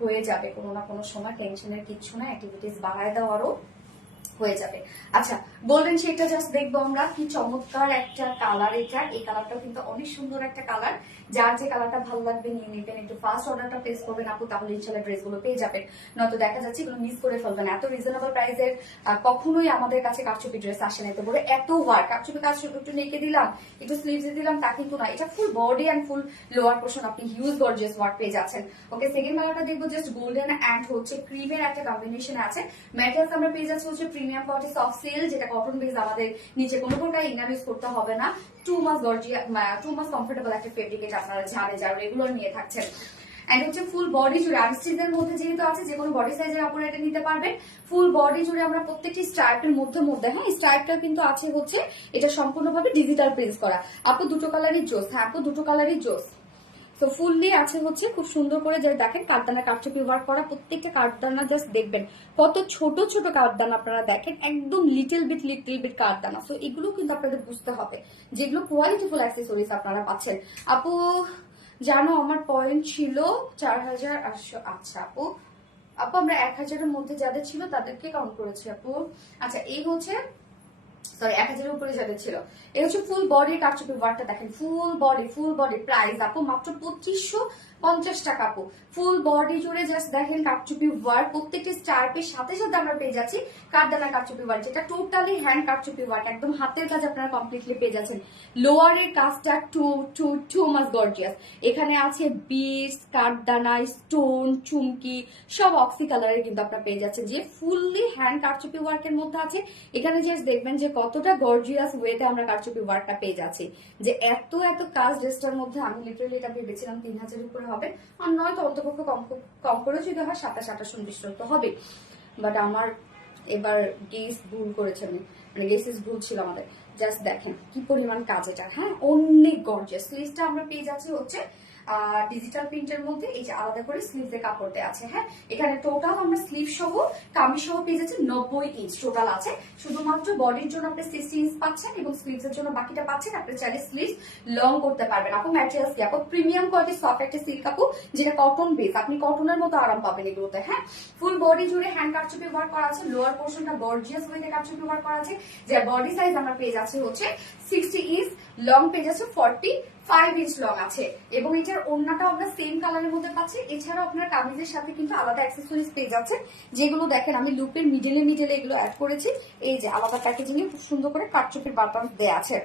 হয়ে যাবে কোনো না কোনো সময়, টেনশনের কিচ্ছু না, অ্যাক্টিভিটিস বাড়ায় দাও আরো, হয়ে যাবে। আচ্ছা গোল্ডেন শেডটা জাস্ট দেখবো আমরা, কি চমৎকার একটা কালার এটা। এই কালারটাও কিন্তু অনেক সুন্দর একটা কালার। যার যে কালারটা ভালো লাগবে নিয়ে নেবেন, একটু ফার্স্ট অর্ডারটা প্লেস করবেন আপু, তাহলে ইনশাল্লাহ ড্রেসগুলো পেয়ে যাবেন। নয়তো দেখা যাচ্ছে এগুলো মিস করে ফেলবেন। এত রিজনেবল প্রাইসের কখনোই আমাদের কাছে কারচুপি ড্রেস আসে না। এত বড় এত ওয়ার্ক, কারচুপি কাজ একটু নেকে দিলাম, একটু স্লিভস দিলাম, তা কিন্তু না। এটা full body and full lower portion আপনি হিউজ গর্জিয়াস ওয়ার্ক পেয়ে যাচ্ছেন। ওকে, সেকেন্ড কালারটা দেখবো জাস্ট গোল্ডেন অ্যান্ড হচ্ছে ক্রিমের একটা কম্বিনেশন আছে। ম্যাটেরিয়ালস আমরা পেয়ে যাচ্ছি হচ্ছে প্রিমিয়াম কোয়ালিটি সফট সিল্ক, যেটা কটন বেস, আমাদের নিচে কোনো প্রকার ইনার ইউজ করতে হবে না। 2 মাস গর্জিয়াস, 2 মাস কমফোর্টেবল একটা ফেব্রিক, এটা আপনারা জানেন যারা রেগুলার নিয়ে থাকছেন। এন্ড হচ্ছে ফুল বডি জুড়ে আনস্টিচের মধ্যে যেহেতু আছে, যে কোনো বডি সাইজের আপনারা এটা নিতে পারবেন। ফুল বডি জুড়ে আমরা প্রত্যেকটি স্ট্রাইপের মধ্যে হ্যাঁ স্ট্রাইপটা কিন্তু আছে হচ্ছে, এটা সম্পূর্ণভাবে ডিজিটাল প্রিন্ট করা। আপু দুটো কালারই জোস। হ্যাঁ আপু দুটো কালারই জোস। তো ফুললি আছে হচ্ছে খুব সুন্দর করে, যে দেখেন কাঠদানা কাঠচুপি ওয়ার্ক করা, প্রত্যেকটা কাঠদানা জাস্ট দেখবেন কত ছোট ছোট কাঠদানা, আপনারা দেখেন একদম লিটল বিট কাঠদানা। তো এগুলো কিন্তু আপনাদের বুঝতে হবে, যেগুলো কোয়ালিটিফুল অ্যাক্সেসরিজ আপনারা পাচ্ছেন। আপু জানো আমার পয়েন্ট ছিল 4800। আচ্ছা আপু, আপু আমরা 1000-এর মধ্যে যাদের ছিল তাদেরকে কাউন্ট করেছি আপু। আচ্ছা এই হচ্ছে, সরি 1000-এর উপরে যাদের ছিল। এই হচ্ছে ফুল বডি কারচুপি ওয়ার্কটা দেখেন, ফুল বডি প্রাইস আপু মাত্র 50 টাকা আপু। ফুল বডি জুড়ে জাস্ট দেখেন কারচুপি ওয়ার্ক, প্রত্যেকটি স্টার্পের সাথে সাথে আমরা পেয়ে যাচ্ছি কাঠদানা কারচুপি ওয়ার্ক, যেটা টোটালি হ্যান্ড কারচুপি ওয়ার্ক, একদম হাতের কাজ আপনারা কমপ্লিটলি পেয়ে যাচ্ছেন। লোয়ারের কাজটা টু টু টু মাস গর্জিয়াস। এখানে আছে বিটস, কাঠদানা, স্টোন, চুমকি, সব অক্সি কালারের কিন্তু আপনারা পেয়ে যাচ্ছেন, যে ফুললি হ্যান্ড কারচুপি ওয়ার্কের মধ্যে আছে। এখানে জাস্ট দেখবেন যে কতটা গর্জিয়াস ওয়েতে আমরা কারচুপি ওয়ার্কটা পেয়ে যাচ্ছি, যে এত এত কাজ ড্রেসটার মধ্যে। আমি লিটারালি এটা ভেবেছিলাম 3000 উপরে হবে, আর নয়তো অন্তপক্ষে কম করে যদি হয় 27-28 তো হবে। বাট আমার এবার গেস ভুল করেছে, মানে গেসেস ভুল ছিল আমাদের। জাস্ট দেখেন কি পরিমাণ কাজ এটা, হ্যাঁ অনেক গর্জিয়াস। স্লিভসটা আমরা পেয়ে যাচ্ছি হচ্ছে ডিজিটাল প্রিন্টের মধ্যে, এই যে আলাদা করে স্লিভসের কাপড় দেওয়া আছে। হ্যাঁ এখানে টোটাল আমরা স্লিভ সহ কামিজ সহ পেয়ে যাচ্ছি 90 ইঞ্চ টোটাল আছে। শুধুমাত্র বডির জন্য আপনি 60 ইঞ্চ পাচ্ছেন এবং স্লিভস এর জন্য বাকিটা পাচ্ছেন। আপনি চাইলে স্লিভস লং করতে পারবেন। আপু ম্যাটেরিয়ালস কি আপু? প্রিমিয়াম কোয়ালিটি সফট একটা সিল্ক আপু, যেটা কটন বেস, আপনি কটনের মতো আরাম পাবেন এগুলোতে। হ্যাঁ ফুল বডি জুড়ে হ্যান্ড কারচুপি ওয়ার্ক করা আছে, লোয়ার পোর্শনটা গর্জিয়াস ওয়েতে কারচুপি ওয়ার্ক করা আছে। যে বডি সাইজ আমরা পেয়ে যাচ্ছি হচ্ছে 60 ইঞ্চ, লং পেয়ে যাচ্ছে 45 ইঞ্চ লং আছে, এবং এটার ওড়নাটা আমরা সেম কালারের মধ্যে পাচ্ছি। এছাড়াও আপনার কামিজের সাথে কিন্তু আলাদা অ্যাক্সেসরিজ পেয়ে যাচ্ছে, যেগুলো দেখেন আমি লুপের মিডলে মিডলে এগুলো অ্যাড করেছি। এই যে আলাদা প্যাকেজিং এ খুব সুন্দর করে কারচুপির বাটন দেয়া আছে।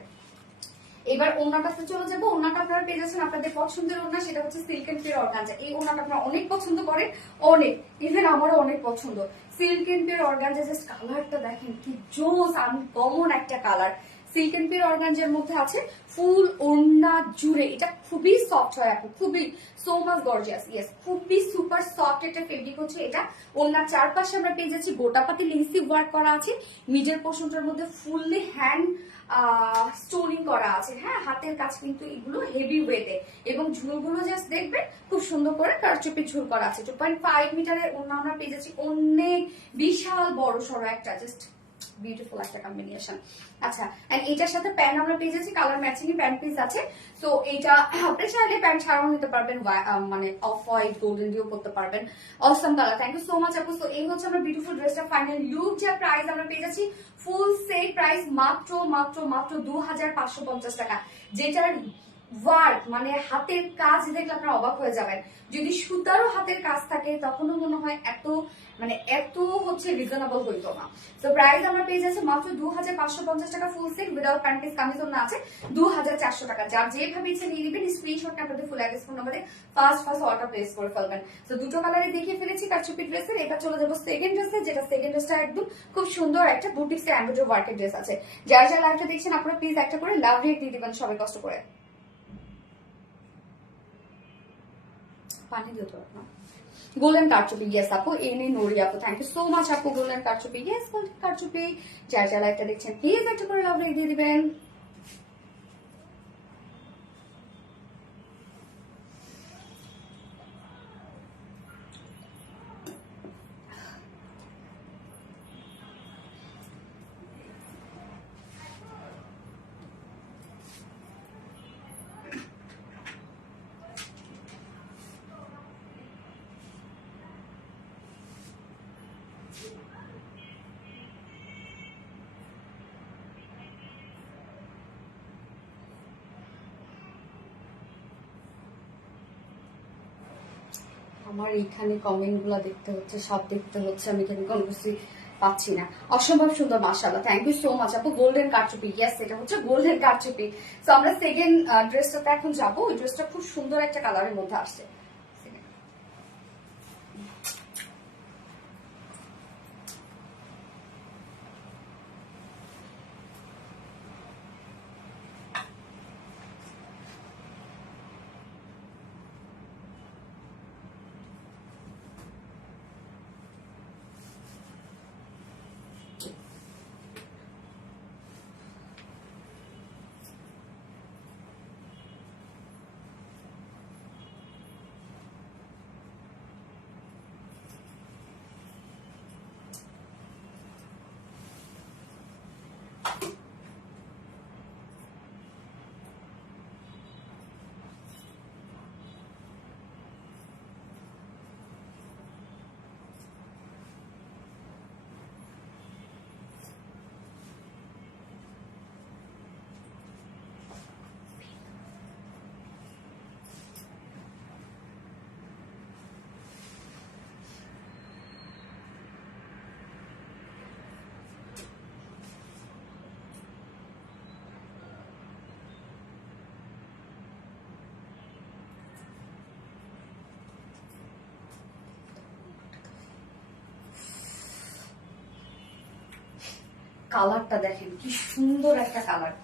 এবার ওড়নাটাতে চলে যাবো। ওড়নাটা আপনারা পেয়ে যাচ্ছেন আপনাদের পছন্দের ওড়না, সেটা হচ্ছে সিল্ক এন্ড পিওর অর্গানজা। এই ওড়নাটা আপনারা অনেক পছন্দ করেন, অনেক, ইভেন আমারও অনেক পছন্দ। Silk and pure organza, just কালারটা দেখেন কি জোস, আনকমন একটা কালার। সিল্ক এন্ড পিওর অর্গানজার মধ্যে আছে ফুল ওড়না জুড়ে। এটা খুবই সফট হয় আপু, খুবই সো মাচ গর্জিয়াস। ইয়েস, খুবই সুপার সফট একটা ফেব্রিক হচ্ছে এটা। ওড়নার চারপাশে আমরা পেয়ে যাচ্ছি গোটাপাতি লিংসি ওয়ার্ক করা আছে। মিডল পোর্শনটার মধ্যে ফুললি হ্যান্ড স্টোনিং করা আছে। হ্যাঁ হাতের কাজ কিন্তু এগুলো হেভি ওয়েটে, এবং ঝুলগুলো জাস্ট দেখবেন খুব সুন্দর করে কারচুপি ঝুল করা আছে। 2.5 মিটারের ওড়না আমরা পেয়ে যাচ্ছি, অনেক বিশাল বড় সড়ো একটা জাস্ট বিউটিফুল একটা কম্বিনেশন। আচ্ছা, এন্ড এটার সাথে প্যান্ট আমরা পেয়ে যাচ্ছি, কালার ম্যাচিং প্যান্ট পিস আছে। তো এটা আপনি চাইলে প্যান্ট ছাড়াও নিতে পারবেন, মানে অফ হোয়াইট গোল্ডেন দিয়েও করতে পারবেন। Awesome colour, thank you so much আপু। তো এই হচ্ছে আমরা বিউটিফুল ড্রেসটা ফাইনাল লুক। যা প্রাইস আমরা পেয়ে যাচ্ছি ফুল সেট প্রাইস মাত্র মাত্র মাত্র 2550 টাকা, যেটার ওয়ার্ক মানে হাতের কাজ দেখলে আপনারা অবাক হয়ে যাবেন। যদি সুতারও হাতের কাজ থাকে তখনও মনে হয় এত মানে এত হচ্ছে রিজনেবল হইতো না। তো প্রাইস আমরা পেয়ে যাচ্ছি মাত্র 2550 টাকা full set, without pant piece kameez ওড়না আছে 2400 টাকা। যার যেভাবে ইচ্ছে নিয়ে নেবেন, স্ক্রিনশটটা আপনাদের ফুল অ্যাড্রেস ফোন নাম্বারে ফার্স্ট অর্ডার প্লেস করে ফেলবেন। তো দুটো কালারে দেখিয়ে ফেলেছি কারচুপি ড্রেসের। এটা চলে যাবো সেকেন্ড ড্রেসে, যেটা সেকেন্ড ড্রেসটা একদম খুব সুন্দর একটা বুটিক্স এমব্রয়ডারি ওয়ার্কের ড্রেস আছে। যারা যারা লাইভটা দেখছেন আপনারা প্লিজ একটা করে লাভ রেট দিয়ে দিবেন সবাই কষ্ট করে। পানি দিও তো না। গোল্ডেন কারচুপি, ইয়েস আপু। এনে নোরি আপু, থ্যাংক ইউ সো মাচ আপু। গোল্ডেন কারচুপি, ইয়েস গোল্ডেন কারচুপি। যারা যারা লাইভটা দেখছেন প্লিজ একটা করে লাভ রেট দিয়ে দিবেন। আমার এইখানে কমেন্ট গুলা দেখতে হচ্ছে, সব দেখতে হচ্ছে, আমি এখানে কোনো কিছু পাচ্ছি না। অসম্ভব সুন্দর, মাশাআল্লাহ, থ্যাংক ইউ সো মাচ আপু। গোল্ডেন কারচুপি, ইয়েস এটা হচ্ছে গোল্ডেন কারচুপি। তো আমরা সেকেন্ড ড্রেসটাতে এখন যাবো। ওই ড্রেসটা খুব সুন্দর একটা কালারের মধ্যে আসছে। কালারটা দেখেন কি সুন্দর একটা কালার।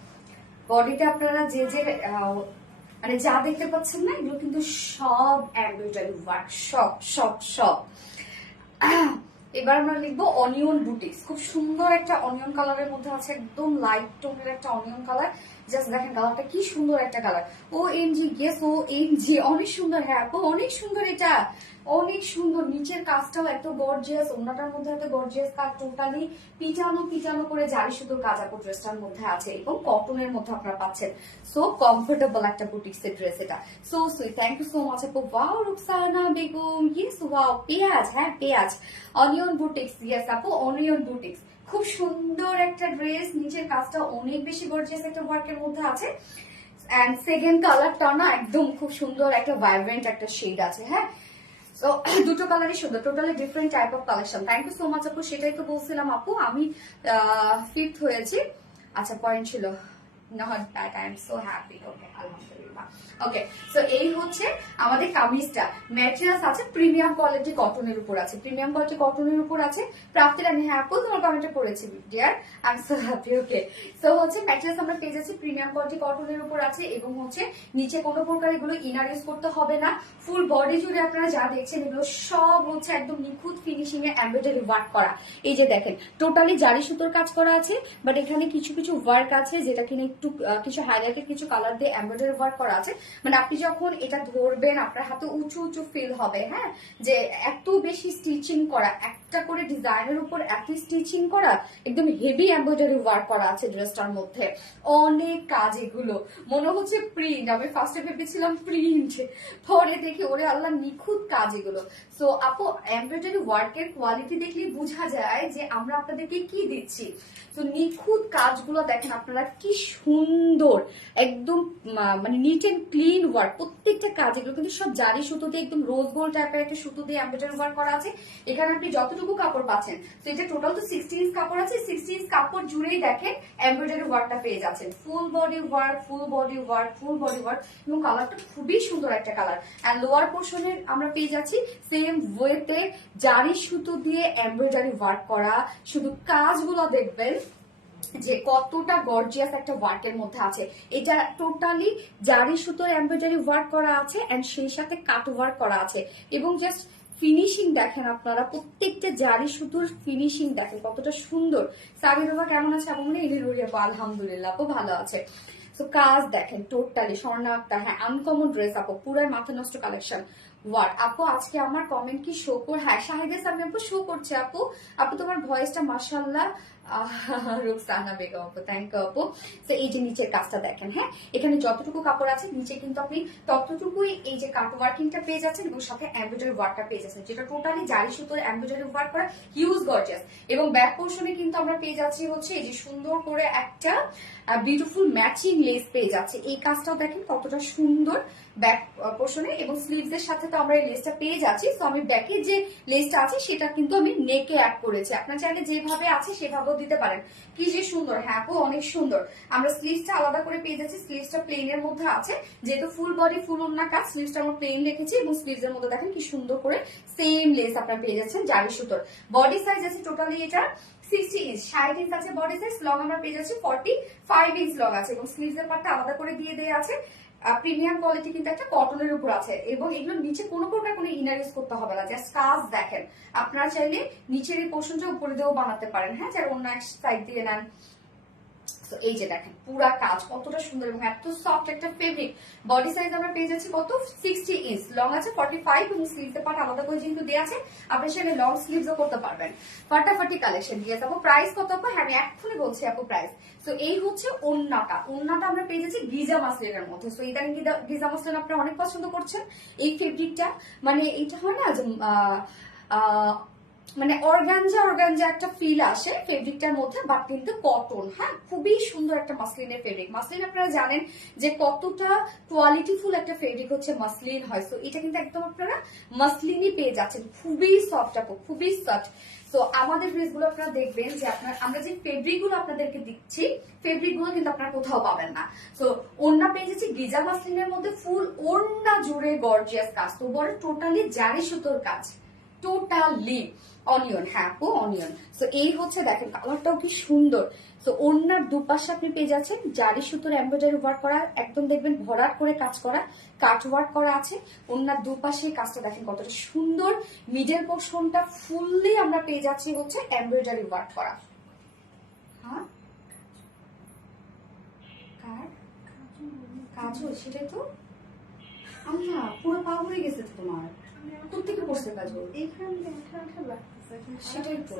বডিতে আপনারা যে যে মানে যা দেখতে পাচ্ছেন না, এগুলো কিন্তু সব এমব্রয়ডারি ওয়ার্ক, সব সব সব। এবার আমরা লিখবো অনিয়ন বুটিক্স। খুব সুন্দর একটা অনিয়ন কালারের মধ্যে আছে, একদম লাইট টোনের একটা অনিয়ন কালার। জাস্ট দেখেন কালারটা কি সুন্দর একটা কালার। ও এম জি, গেস ও এম জি, অনেক সুন্দর। হ্যাঁ আপু অনেক সুন্দর, এটা অনেক সুন্দর। নিচের কাজটাও এত গর্জিয়াস, ওনাটার মধ্যে এত গর্জিয়াস কাজ, টোটালি পিটানো পিটানো করে জারি সুতোর কাজ আপু ড্রেসটার মধ্যে আছে, এবং কটনের মধ্যে আপনারা পাচ্ছেন। সো কমফোর্টেবল একটা বুটিক্স এর ড্রেস এটা। So sweet, thank you so much আপু। Wow Ruksana Begum, yes wow. পেঁয়াজ, হ্যাঁ পেঁয়াজ, অনিয়ন বুটিক্স, ইয়েস আপু অনিয়ন বুটিক্স। খুব সুন্দর একটা ড্রেস, নিচের কাজটা অনেক বেশি গর্জিয়াস একটা ওয়ার্কের মধ্যে আছে। এন্ড সেকেন্ড কালারটা না একদম খুব সুন্দর একটা ভাইব্রেন্ট একটা শেড আছে। হ্যাঁ, তো দুটো কালারই সুন্দর, totally different type of collection. Thank you so much আপু। সেটাই তো বলছিলাম আপু, আমি ফিফথ হয়েছি। আচ্ছা পয়েন্ট ছিল, not that I am so happy. Okay আলহামদুলিল্লাহ। ওকে, সো এই হচ্ছে আমাদের কামিজটা। ম্যাটেরিয়ালস আছে প্রিমিয়াম কোয়ালিটি কটনের উপর আছে, প্রিমিয়াম কোয়ালিটি কটনের উপর আছে। প্রাপ্তির আমি হ্যাঁ আপু তোমার কমেন্টে পড়েছি dear, I am so happy. Okay, so হচ্ছে ম্যাটেরিয়ালস আমরা পেয়ে যাচ্ছি প্রিমিয়াম কোয়ালিটি কটনের উপর আছে, এবং হচ্ছে নিচে কোনো প্রকার এগুলো ইনার ইউজ করতে হবে না। ফুল বডি জুড়ে আপনারা যা দেখছেন এগুলো সব হচ্ছে একদম নিখুঁত ফিনিশিং এ এমব্রয়ডারি ওয়ার্ক করা। এই যে দেখেন টোটালি জারি সুতোর কাজ করা আছে, বাট এখানে কিছু কিছু ওয়ার্ক আছে যেটা কিনা একটু কিছু হাইলাইটেড কিছু কালার দিয়ে এমব্রয়ডারি ওয়ার্ক করা আছে। মানে আপনি যখন এটা ধরবেন আপনার হাতে উঁচু উঁচু ফিল হবে। হ্যাঁ, যে এত বেশি স্টিচিং করা, একটা করে ডিজাইনের উপর এত স্টিচিং করা, একদম হেভি এমব্রয়ডারি ওয়ার্ক করা আছে ড্রেসটার মধ্যে। অনেক কাজ, এগুলো মনে হচ্ছে প্রিন্ট। আমি ফার্স্টে ভেবেছিলাম প্রিন্ট, পরে দেখি ওরে আল্লাহ নিখুঁত কাজ এগুলো। সো আপু এমব্রয়ডারি ওয়ার্কের কোয়ালিটি দেখলে বোঝা যায় যে আমরা আপনাদেরকে কি দিচ্ছি। তো নিখুঁত কাজগুলো দেখেন আপনারা কি সুন্দর, একদম মানে নিট এন্ড ক্লিন ওয়ার্ক। প্রত্যেকটা কাজ এগুলো কিন্তু সব জারি সুতো দিয়ে, একদম রোজ গোল্ড টাইপের একটা সুতো দিয়ে এমব্রয়ডারি ওয়ার্ক করা আছে। এখানে আপনি যতটুকু কাপড় পাচ্ছেন, তো এটা টোটাল তো 60 ইঞ্চ কাপড় আছে, 60 ইঞ্চ কাপড় জুড়েই দেখেন এমব্রয়ডারি ওয়ার্কটা পেয়ে যাচ্ছেন। Full body work, full body work, full body work, এবং কালারটা খুবই সুন্দর একটা কালার। এন্ড লোয়ার পোর্শনে আমরা পেয়ে যাচ্ছি সেম ওয়েতে জারি সুতো দিয়ে এমব্রয়ডারি ওয়ার্ক করা। শুধু কাজগুলো দেখবেন যে কতটা গর্জিয়াস একটা ওয়ার্কের মধ্যে আছে। এটা টোটালি জারি সুতোর এমব্রয়ডারি ওয়ার্ক করা আছে, এন্ড সেই সাথে কাট ওয়ার্ক করা আছে। এবং জাস্ট ফিনিশিং দেখেন আপনারা, প্রত্যেকটা জারি সুতোর ফিনিশিং দেখেন কতটা সুন্দর। সাবি বাবা কেমন আছে আপু? মনে এলি রুড়ি আপু আলহামদুলিল্লাহ আপু ভালো আছে। তো কাজ দেখেন টোটালি স্বর্ণা আক্তার, হ্যাঁ আনকমন ড্রেস আপু, পুরাই মাথা নষ্ট কালেকশন। ওয়াট আপু আজকে আমার কমেন্ট কি শো কর? হ্যাঁ শাহিদা সামনে আপু শো করছে আপু। আপু তোমার ভয়েসটা মাশাআল্লাহ। রুকসানা বেগম আপু থ্যাংক ইউ আপু। তো এই যে নিচের কাজটা দেখেন, হ্যাঁ এখানে যতটুকু কাপড় আছে নিচে কিন্তু আপনি ততটুকুই এই যে কাট ওয়ার্কিংটা পেয়ে যাচ্ছেন, এবং সাথে এমব্রয়ডারি ওয়ার্কটা পেয়ে যাচ্ছেন, যেটা টোটালি জারি সুতোর এমব্রয়ডারি ওয়ার্ক করা, হিউজ গর্জিয়াস। এবং ব্যাক পোর্শনে কিন্তু আমরা পেয়ে যাচ্ছি হচ্ছে এই যে সুন্দর করে একটা বিউটিফুল ম্যাচিং লেস পেয়ে যাচ্ছে। এই কাজটাও দেখেন কতটা সুন্দর ব্যাক পোর্শনে, এবং স্লিভস এর সাথে তো আমরা এই লেসটা পেয়ে যাচ্ছি। তো আমি ব্যাকে যে লেসটা আছে সেটা কিন্তু আমি নেকে অ্যাড করেছি, আপনার চাইলে যেভাবে আছে সেভাবেও দিতে পারেন। কি যে সুন্দর, হ্যাঁ আপু অনেক সুন্দর। আমরা স্লিভসটা আলাদা করে পেয়ে যাচ্ছি, স্লিভসটা প্লেন এর মধ্যে আছে, যেহেতু ফুল বডি ফুল ওন্না কাজ, স্লিভসটা আমরা প্লেন রেখেছি, এবং স্লিভস এর মধ্যে দেখেন কি সুন্দর করে সেম লেস আপনারা পেয়ে যাচ্ছেন জারি সুতোর। বডি সাইজ আছে টোটালি এটা 60 ইঞ্চ, 60 ইঞ্চ আছে বডি সাইজ। লং আমরা পেয়ে যাচ্ছি 45 ইঞ্চ লং আছে, এবং স্লিভস এর পার্টটা আলাদা করে দিয়ে দেয়া আছে। প্রিমিয়াম কোয়ালিটি কিন্তু একটা কটনের উপর আছে, এবং এগুলো নিচে কোনো প্রকার কোনো ইনার ইউজ করতে হবে না। জাস্ট কাজ দেখেন, আপনারা চাইলে নিচের এই পোর্শনটা উপরে দিয়েও বানাতে পারেন, হ্যাঁ যারা অন্য এক সাইড দিয়ে নেন। এই যে দেখেন পুরা কাজ কতটা সুন্দর, এবং এত সফট একটা ফেব্রিক। বডি সাইজ আমরা পেয়ে যাচ্ছি কত 60 ইঞ্চ, লং আছে 45, এবং স্লিভস এর পার্ট আলাদা করে যেহেতু দেওয়া আছে আপনি সেখানে লং স্লিভসও করতে পারবেন। ফাটাফাটি কালেকশন দিয়ে যাবো। প্রাইস কত আপু? হ্যাঁ আমি এক্ষুনি বলছি আপু প্রাইস। তো এই হচ্ছে ওন্নাটা, ওন্নাটা আমরা পেয়ে যাচ্ছি গিজা মাসলিনের মধ্যে। তো ইদানিং গিজা মাসলিন আপনারা অনেক পছন্দ করছেন এই ফেব্রিকটা। মানে এটা হয় না যে মানে অর্গানজা একটা ফিল আসে ফেব্রিকটার মধ্যে, বাট কিন্তু কটন। হ্যাঁ খুবই সুন্দর একটা মাসলিনের ফেব্রিক। মাসলিন আপনারা জানেন যে কতটা কোয়ালিটিফুল একটা ফেব্রিক হচ্ছে মাসলিন হয়। তো এটা কিন্তু একদম আপনারা মাসলিনই পেয়ে যাচ্ছেন, খুবই সফট আপু, খুবই সফট। তো আমাদের ড্রেসগুলো আপনারা দেখবেন যে আমরা যে ফেব্রিক গুলো আপনাদেরকে দিচ্ছি, ফেব্রিক গুলো কিন্তু আপনারা কোথাও পাবেন না। তো ওড়না পেয়ে যাচ্ছি গিজা মাসলিনের মধ্যে, ফুল ওড়না জুড়ে গর্জিয়াস কাজ, তো বড় টোটালি জারি সুতোর কাজ। Totally onion. হ্যাঁ আপু অনিয়ন। তো এই হচ্ছে দেখেন কালারটাও কি সুন্দর। তো ওনার দুপাশে আপনি পেয়ে যাচ্ছেন জারি সুতোর এমব্রয়ডারি ওয়ার্ক করা, একদম দেখবেন ভরাট করে কাজ করা, কাট ওয়ার্ক করা আছে। ওনার দুপাশে কাজটা দেখেন কতটা সুন্দর। মিডল পোর্শনটা ফুললি আমরা পেয়ে যাচ্ছি হচ্ছে এমব্রয়ডারি ওয়ার্ক করা। হ্যাঁ কাজও সেটাই তো আল্লাহ পুরো পা ভরে গেছে তো তোমার, তোর থেকে পড়ছে কাজও সেটাই তো।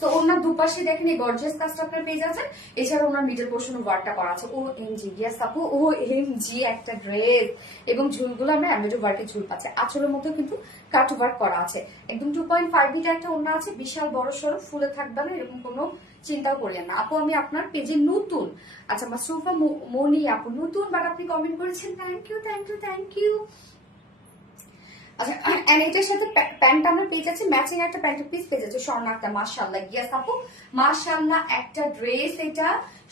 তো ওনার দুপাশে দেখেন এই গর্জিয়াস কাজটা আপনার পেয়ে যাচ্ছেন। এছাড়া ওনার মিডল পোর্শনে ওয়ার্কটা করা আছে। ও এমজি ইয়াস আপু, ও এমজি একটা ড্রেস। এবং ঝুলগুলো আমরা এমব্রয়ডারি ওয়ার্কের ঝুল পাচ্ছি। আঁচলের মধ্যে কিন্তু কাট ওয়ার্ক করা আছে। একদম 2.5 মিটার একটা ওড়না আছে, বিশাল বড় সড়ো, ফুলে থাকবে না এরকম কোনো চিন্তাও করলেন না। আপু আমি আপনার পেজে নতুন। আচ্ছা মাসরুফা মনি আপু নতুন, বাট আপনি কমেন্ট করেছেন, thank you thank you thank you. আচ্ছা এটার সাথে প্যান্টটা আমরা পেয়ে যাচ্ছি, ম্যাচিং একটা প্যান্টের পিস পেয়ে যাচ্ছে স্বর্ণাক্তা। মাশাআল্লাহ ইয়াস আপু মাশাআল্লাহ একটা ড্রেস। এটা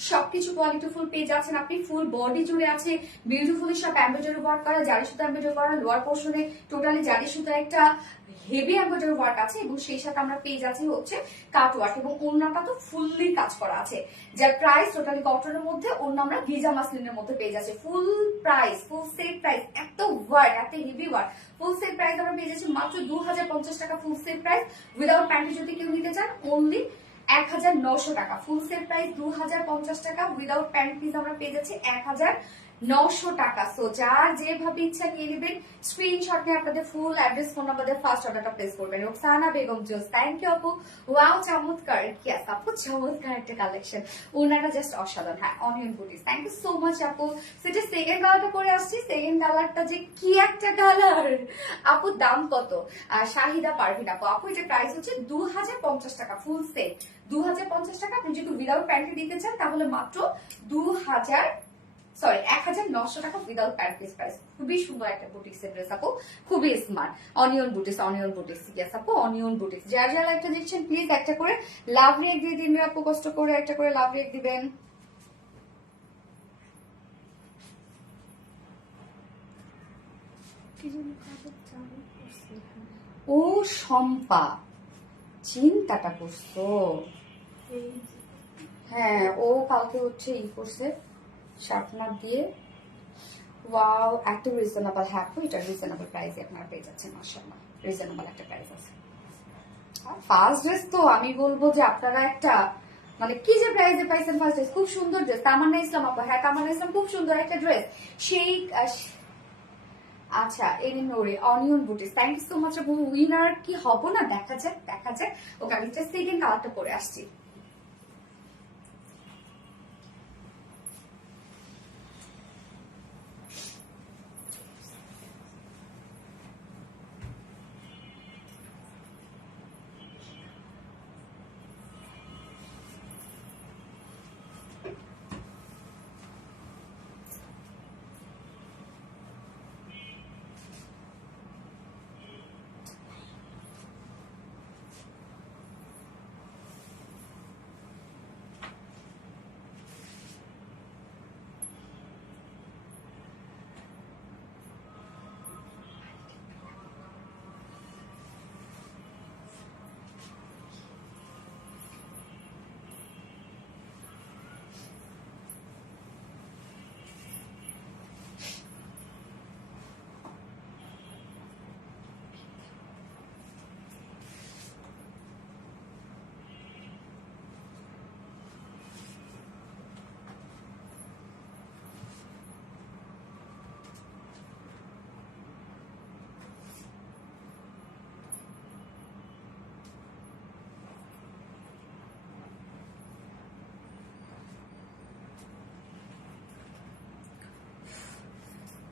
সবকিছু কোয়ালিটিফুল পেয়ে যাচ্ছেন আপনি। ফুল বডি জুড়ে আছে বিউটিফুলি সব এমব্রয়ডারি ওয়ার্ক করা, জারি সুতা এমব্রয়ডারি করা। লোয়ার পোর্শনে টোটালি জারি সুতা একটা হেভি এমব্রয়ডারি ওয়ার্ক আছে এবং সেই সাথে আমরা পেয়ে যাচ্ছি হচ্ছে কাট ওয়ার্ক। এবং ওড়নাটা তো ফুললি কাজ করা আছে, যার প্রাইস টোটালি কটনের মধ্যে, ওড়না আমরা ভিজা মাসলিনের মধ্যে পেয়ে যাচ্ছি। ফুল প্রাইস, ফুল সেট প্রাইস, এত ওয়ার্ক, এত heavy work. Full set price আমরা পেয়ে যাচ্ছি মাত্র 2050 টাকা full set price. Without panty যদি কেউ নিতে চান অনলি 1900 টাকা। ফুল সেট প্রাইস 2050 টাকা, উইদাউট প্যান্ট পিস আমরা পেয়ে যাচ্ছি 1900 টাকা। সো যার যেভাবে ইচ্ছা নিয়ে নেবেন, স্ক্রিনশট নিয়ে আপনাদের ফুল অ্যাড্রেস ফোন নাম্বার দিয়ে ফার্স্ট অর্ডারটা প্লেস করবেন। রোকসানা বেগম জোস, থ্যাংক ইউ আপু। ওয়াও চমৎকার, ইয়েস আপু চমৎকার একটা কালেকশন, ওনাটা জাস্ট অসাধারণ। হ্যাঁ onion boutiques, thank you so much আপু। সেটা সেকেন্ড কালারটা পরে আসছি, সেকেন্ড কালারটা যে কি একটা কালার আপু। দাম কত? শাহিদা পারভিন আপু, আপু এটা প্রাইস হচ্ছে 2050 টাকা ফুল সেট। 2050 টাকা। আপনি যদি উইদাউট প্যান্টি দিতে চান তাহলে মাত্র 1900 টাকা উইদাউট প্যান্ট পিস প্রাইস। খুবই সুন্দর একটা বুটিক্সের ড্রেস আপু, খুবই smart. Onion boutiques, onion boutiques, yes আপু অনিয়ন বুটিক্স। যারা যারা একটা দেখছেন প্লিজ একটা করে লাভ রিয়েক্ট দিয়ে দিন আপু, কষ্ট করে একটা করে লাভ রিয়েক্ট দিবেন। ও শম্পা, চিন্তাটা করছো? হ্যাঁ ও কালকে হচ্ছে ই করছে শার্পনার দিয়ে। ওয়াও এত রিজনেবল। হ্যাঁ আপু এটা রিজনেবল প্রাইসে আপনারা পেয়ে যাচ্ছেন, মাশাআল্লাহ রিজনেবল একটা প্রাইস আছে। ফার্স্ট ড্রেস তো আমি বলবো যে আপনারা একটা মানে কি যে প্রাইসে পাইছেন ফার্স্ট ড্রেস, খুব সুন্দর ড্রেস। তামান্না ইসলাম আপু, হ্যাঁ তামান্না ইসলাম খুব সুন্দর একটা ড্রেস সেই। আচ্ছা এরিনোরে onion boutiques, thank you so much আপু। উইনার কি হবো না, দেখা যাক দেখা যাক। ওকে আমি জাস্ট সেকেন্ড কালারটা পরে আসছি।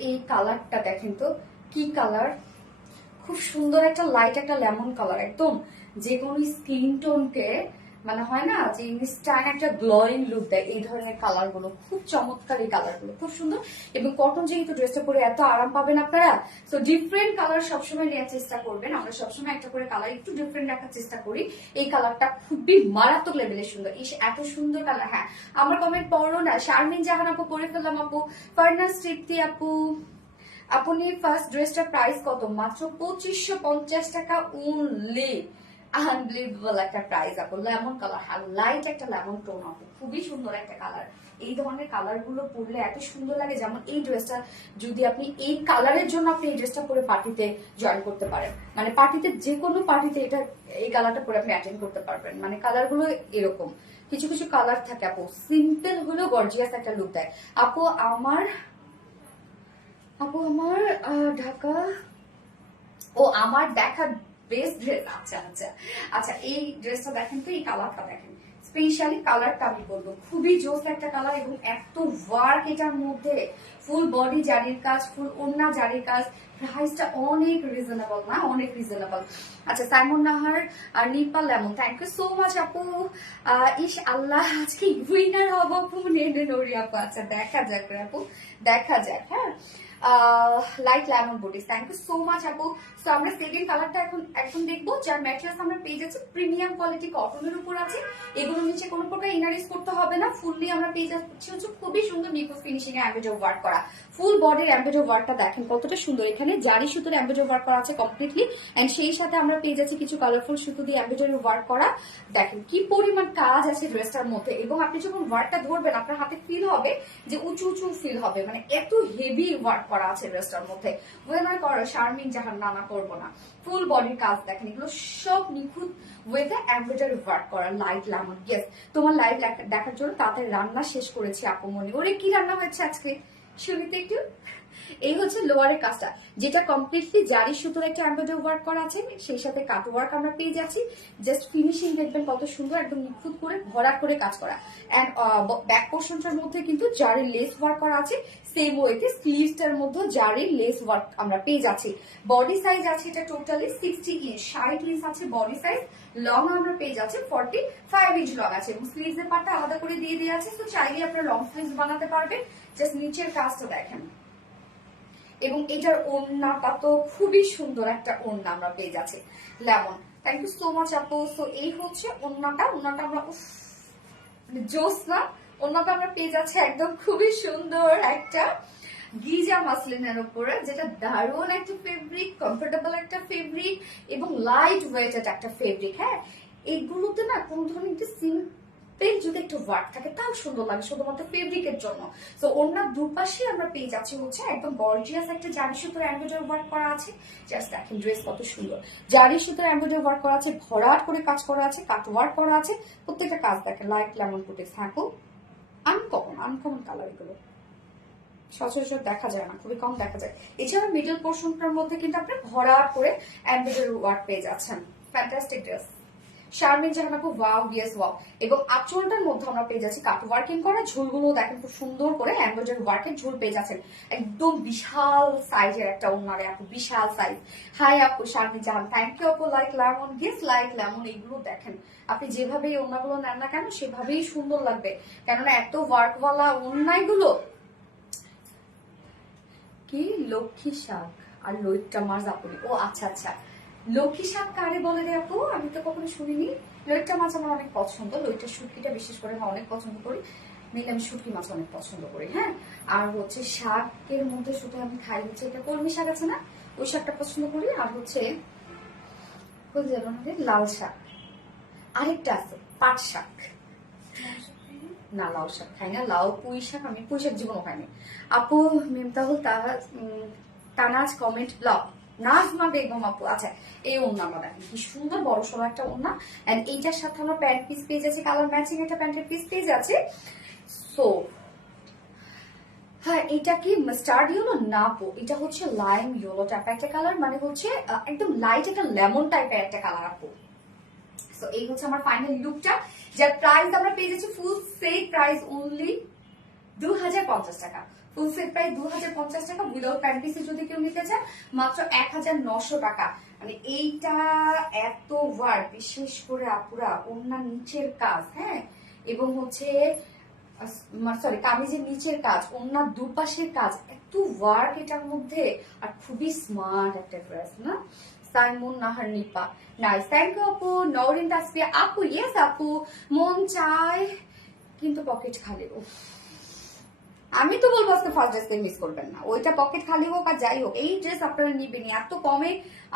এই কালারটা দেখেন তো কি কালার, খুব সুন্দর একটা লাইট একটা লেমন কালার, একদম যে কোনো স্কিন টোনকে মানে হয় না যে ইনস্ট্যান্ট একটা গ্লোয়িং লুক দেয়। এই ধরনের কালার গুলো খুব চমৎকার, এই কালার গুলো খুব সুন্দর। এবং কটন যেহেতু ড্রেসটা পরে এত আরাম পাবেন আপনারা, তো ডিফারেন্ট কালার সবসময় নেওয়ার চেষ্টা করবেন। আমরা সবসময় একটা করে কালার একটু ডিফারেন্ট রাখার চেষ্টা করি। এই কালারটা খুবই মারাত্মক লেভেলের সুন্দর, এত সুন্দর কালার। হ্যাঁ আমার কমেন্ট পড়লো না, শারমিন জাহান আপু করে ফেললাম আপু, ফারনাস তৃপ্তি আপু, আপনি ফার্স্ট ড্রেসটার প্রাইস কত? মাত্র 2550 টাকা অনলি। আনবিলিভেবল একটা প্রাইস আপু। লেমন কালার, আর লাইট একটা লেমন টোন আপু, খুবই সুন্দর একটা কালার। এই ধরনের কালার গুলো পরলে এত সুন্দর লাগে। যেমন এই ড্রেসটা যদি আপনি এই কালারের জন্য আপনি এই ড্রেসটা পরে পার্টিতে জয়েন করতে পারেন, মানে পার্টিতে যে কোনো পার্টিতে এটা এই কালারটা পরে আপনি অ্যাটেন্ড করতে পারবেন। মানে কালার গুলো এরকম কিছু কিছু কালার থাকে আপু, সিম্পল হলেও গর্জিয়াস একটা লুক দেয় আপু। আমার ঢাকা ও আমার দেখা বেস্ট ড্রেস। আচ্ছা আচ্ছা আচ্ছা, এই ড্রেসটা দেখেন তো, এই কালারটা দেখেন, স্পেশালি কালারটা আমি বলবো খুবই জোস একটা কালার, এবং এত ওয়ার্ক এটার মধ্যে, ফুল বডি জারির কাজ, ফুল ওড়না জারির কাজ, প্রাইসটা অনেক রিজনেবল না, অনেক রিজনেবল। আচ্ছা, সাইমন নাহার আর Nipa lemon, thank you so much আপু। ইস আল্লাহ, আজকে উইনার হবো আপু, নেনে নড়ি আপু। আচ্ছা দেখা যাক রে আপু, দেখা যাক। হ্যাঁ, light lemon boutiques, thank you so much আপু। সো আমরা সেকেন্ড কালারটা এখন দেখবো, যার ম্যাটেরিয়ালস আমরা পেয়ে যাচ্ছি প্রিমিয়াম কোয়ালিটি কটনের উপর আছে। এগুলো নিচে কোনো প্রকার ইনারিজ করতে হবে না, ফুললি আমরা পেয়ে যাচ্ছি হচ্ছে খুবই সুন্দর নিখুঁত ফিনিশিং এ এমব্রয়ডারি ওয়ার্ক করা। ফুল বডির এমব্রয়ডারি ওয়ার্কটা দেখেন কতটা সুন্দর, এখানে জারি সুতোর এমব্রয়ডারি ওয়ার্ক করা আছে কমপ্লিটলি, এন্ড সেই সাথে আমরা পেয়ে যাচ্ছি কিছু কালারফুল সুতো দিয়ে এমব্রয়ডারি ওয়ার্ক করা। দেখেন কি পরিমাণ কাজ আছে ড্রেসটার মধ্যে, এবং আপনি যখন ওয়ার্কটা ধরবেন আপনার হাতে ফিল হবে যে উঁচু উঁচু ফিল হবে, মানে এত হেভি ওয়ার্ক করা আছে ড্রেসটার মধ্যে। ওয়েমার করো শারমিন জাহান, নানা করবো না। ফুল বডির কাজ দেখেন, এগুলো সব নিখুঁত ওয়েতে এমব্রয়ডারি ওয়ার্ক করা। লাইট লেমন, ইয়েস, তোমার লাইভ দেখার জন্য তাড়াতাড়ি রান্না শেষ করেছি আপু মনে। ওরে কি রান্না হয়েছে আজকে শুনিতে একটু। এই হচ্ছে লোয়ারের কাজটা, যেটা কমপ্লিটলি জারি সুতোর একটা এমব্রয়ডারি ওয়ার্ক করা আছে, সেই সাথে কাট ওয়ার্ক আমরা পেয়ে যাচ্ছি। জাস্ট ফিনিশিং দেখবেন কত সুন্দর, একদম নিখুঁত করে ভরাট করে কাজ করা। এন্ড ব্যাক পোর্শনটার মধ্যে কিন্তু জারির লেস ওয়ার্ক করা আছে, সেম ওয়েতে স্লিভসটার মধ্যে জারির লেস ওয়ার্ক আমরা পেয়ে যাচ্ছি। বডি সাইজ আছে এটা টোটালি 60 ইঞ্চ, 60 ইঞ্চ আছে বডি সাইজ। লং আমরা পেয়ে যাচ্ছি 45 ইঞ্চ লং আছে, এবং স্লিভস এর পার্টটা আলাদা করে দিয়ে দেওয়া আছে। তো চাইলে আপনারা লং স্লিভস বানাতে পারবেন। জাস্ট নিচের কাজটা দেখেন, এবং এটার ওড়নাটা তো খুবই সুন্দর একটা ওড়না আমরা পেয়ে যাচ্ছি lemon. Thank you so much আপু। সো এই হচ্ছে ওড়নাটা আমরা জোস না, ওড়নাটা আমরা পেয়ে যাচ্ছি একদম খুবই সুন্দর একটা গিজা মাসলিনের উপরে, যেটা দারুণ একটা ফেব্রিক, কমফোর্টেবল একটা ফেব্রিক, এবং লাইট ওয়েটেড একটা ফেব্রিক। হ্যাঁ, এইগুলোতে না কোন ধরনের একটা যদি একটু ওয়ার্ক থাকে তাও সুন্দর লাগে, শুধুমাত্র ফেব্রিকের জন্য। তো ওনার দুপাশে আমরা পেয়ে যাচ্ছি হচ্ছে একদম গর্জিয়াস একটা জারি সুতোর এমব্রয়ডারি ওয়ার্ক করা আছে। জাস্ট দেখেন ড্রেস কত সুন্দর, জারি সুতোর এমব্রয়ডারি ওয়ার্ক করা আছে, ভরাট করে কাজ করা আছে, কাট ওয়ার্ক করা আছে, প্রত্যেকটা কাজ দেখেন লাইট লেমন বুটিস। থাকুক আনকমন কালার, এগুলো সচরাচর দেখা যায় না, খুবই কম দেখা যায়। এছাড়া মিডল পোর্শনটার মধ্যে কিন্তু আপনি ভরাট করে এমব্রয়ডারি ওয়ার্ক পেয়ে যাচ্ছেন। ফ্যান্টাস্টিক ড্রেস শারমিন জাহান আপু, ওয়াও, ইয়েস ওয়াও। এবং আঁচলটার মধ্যে আমরা পেয়ে যাচ্ছি কাট ওয়ার্কিং করা, ঝুলগুলো দেখেন খুব সুন্দর করে এমব্রয়ডারি ওয়ার্কের ঝুল পেয়ে যাচ্ছেন। একদম বিশাল সাইজের একটা ওনারে আপু, বিশাল সাইজ। হাই আপু শারমিন জাহান, থ্যাংক ইউ আপু। Like lemon, yes like lemon. এগুলো দেখেন আপনি যেভাবে এই ওনাগুলো নেন না কেন সেভাবেই সুন্দর লাগবে, কেননা এত ওয়ার্কওয়ালা ওনাইগুলো। কি লক্ষ্মী শাক আর লইট্টা মাছ আপনি? ও আচ্ছা আচ্ছা, লক্ষ্মী শাক কারে বলে রে আপু? আমি তো কখনো শুনিনি। লইট্টা মাছ আমার অনেক পছন্দ, লইট্টা শুটকিটা বিশেষ করে আমি অনেক পছন্দ করি। মেলে আমি শুটকি মাছ অনেক পছন্দ করি। হ্যাঁ, আর হচ্ছে শাকের মধ্যে শুধু আমি খাই হচ্ছে এটা কলমি শাক আছে না, ওই শাকটা পছন্দ করি। আর হচ্ছে লাল শাক, আরেকটা আছে পাট শাক। না, লাউ শাক খাই না, লাউ পুঁই শাক, আমি পুঁই শাক জীবনও খাইনি আপু। মেমতাহুল তানাজ কমেন্ট ব্লগ নাজমা বেগম আপু। আচ্ছা, এই ওড়না দেখেন কি সুন্দর বড় সড়ো একটা ওড়না, এন্ড এইটার সাথে আমরা প্যান্ট পিস পেয়ে যাচ্ছি, কালার ম্যাচিং একটা প্যান্টের পিস পেয়ে যাচ্ছে। সো হ্যাঁ, এটা কি মাস্টার্ড ইয়েলো না আপু? এটা হচ্ছে লাইম ইয়েলো টাইপের একটা কালার, মানে হচ্ছে একদম লাইট একটা লেমন টাইপের একটা কালার আপু। সো এই হচ্ছে আমার ফাইনাল লুকটা, যার প্রাইস আমরা পেয়ে যাচ্ছি ফুল সেট প্রাইস অনলি 2050 টাকা। ফুল সেট প্রাইস 2050 টাকা, উইদাউট প্যান্ট পিসে যদি কেউ নিতে চায় মাত্র 1900 টাকা। মানে এইটা এত ওয়ার্ক, বিশেষ করে আপুরা ওনার নিচের কাজ, হ্যাঁ, এবং হচ্ছে সরি কামিজের নিচের কাজ, ওনার দুপাশের কাজ, এত ওয়ার্ক এটার মধ্যে, আর খুবই স্মার্ট একটা ড্রেস না। Saimun Nahar Nipa, nice, thank you আপু। নওরিন তাসফিয়া আপু, ইয়েস আপু, মন চায় কিন্তু পকেট খালি। আমি তো বলবো আজকে ফার্স্ট ড্রেস মিস করবেন না, ওইটা পকেট খালি হোক আর যাই হোক, এই ড্রেস আপনারা নিবেন, এত কমে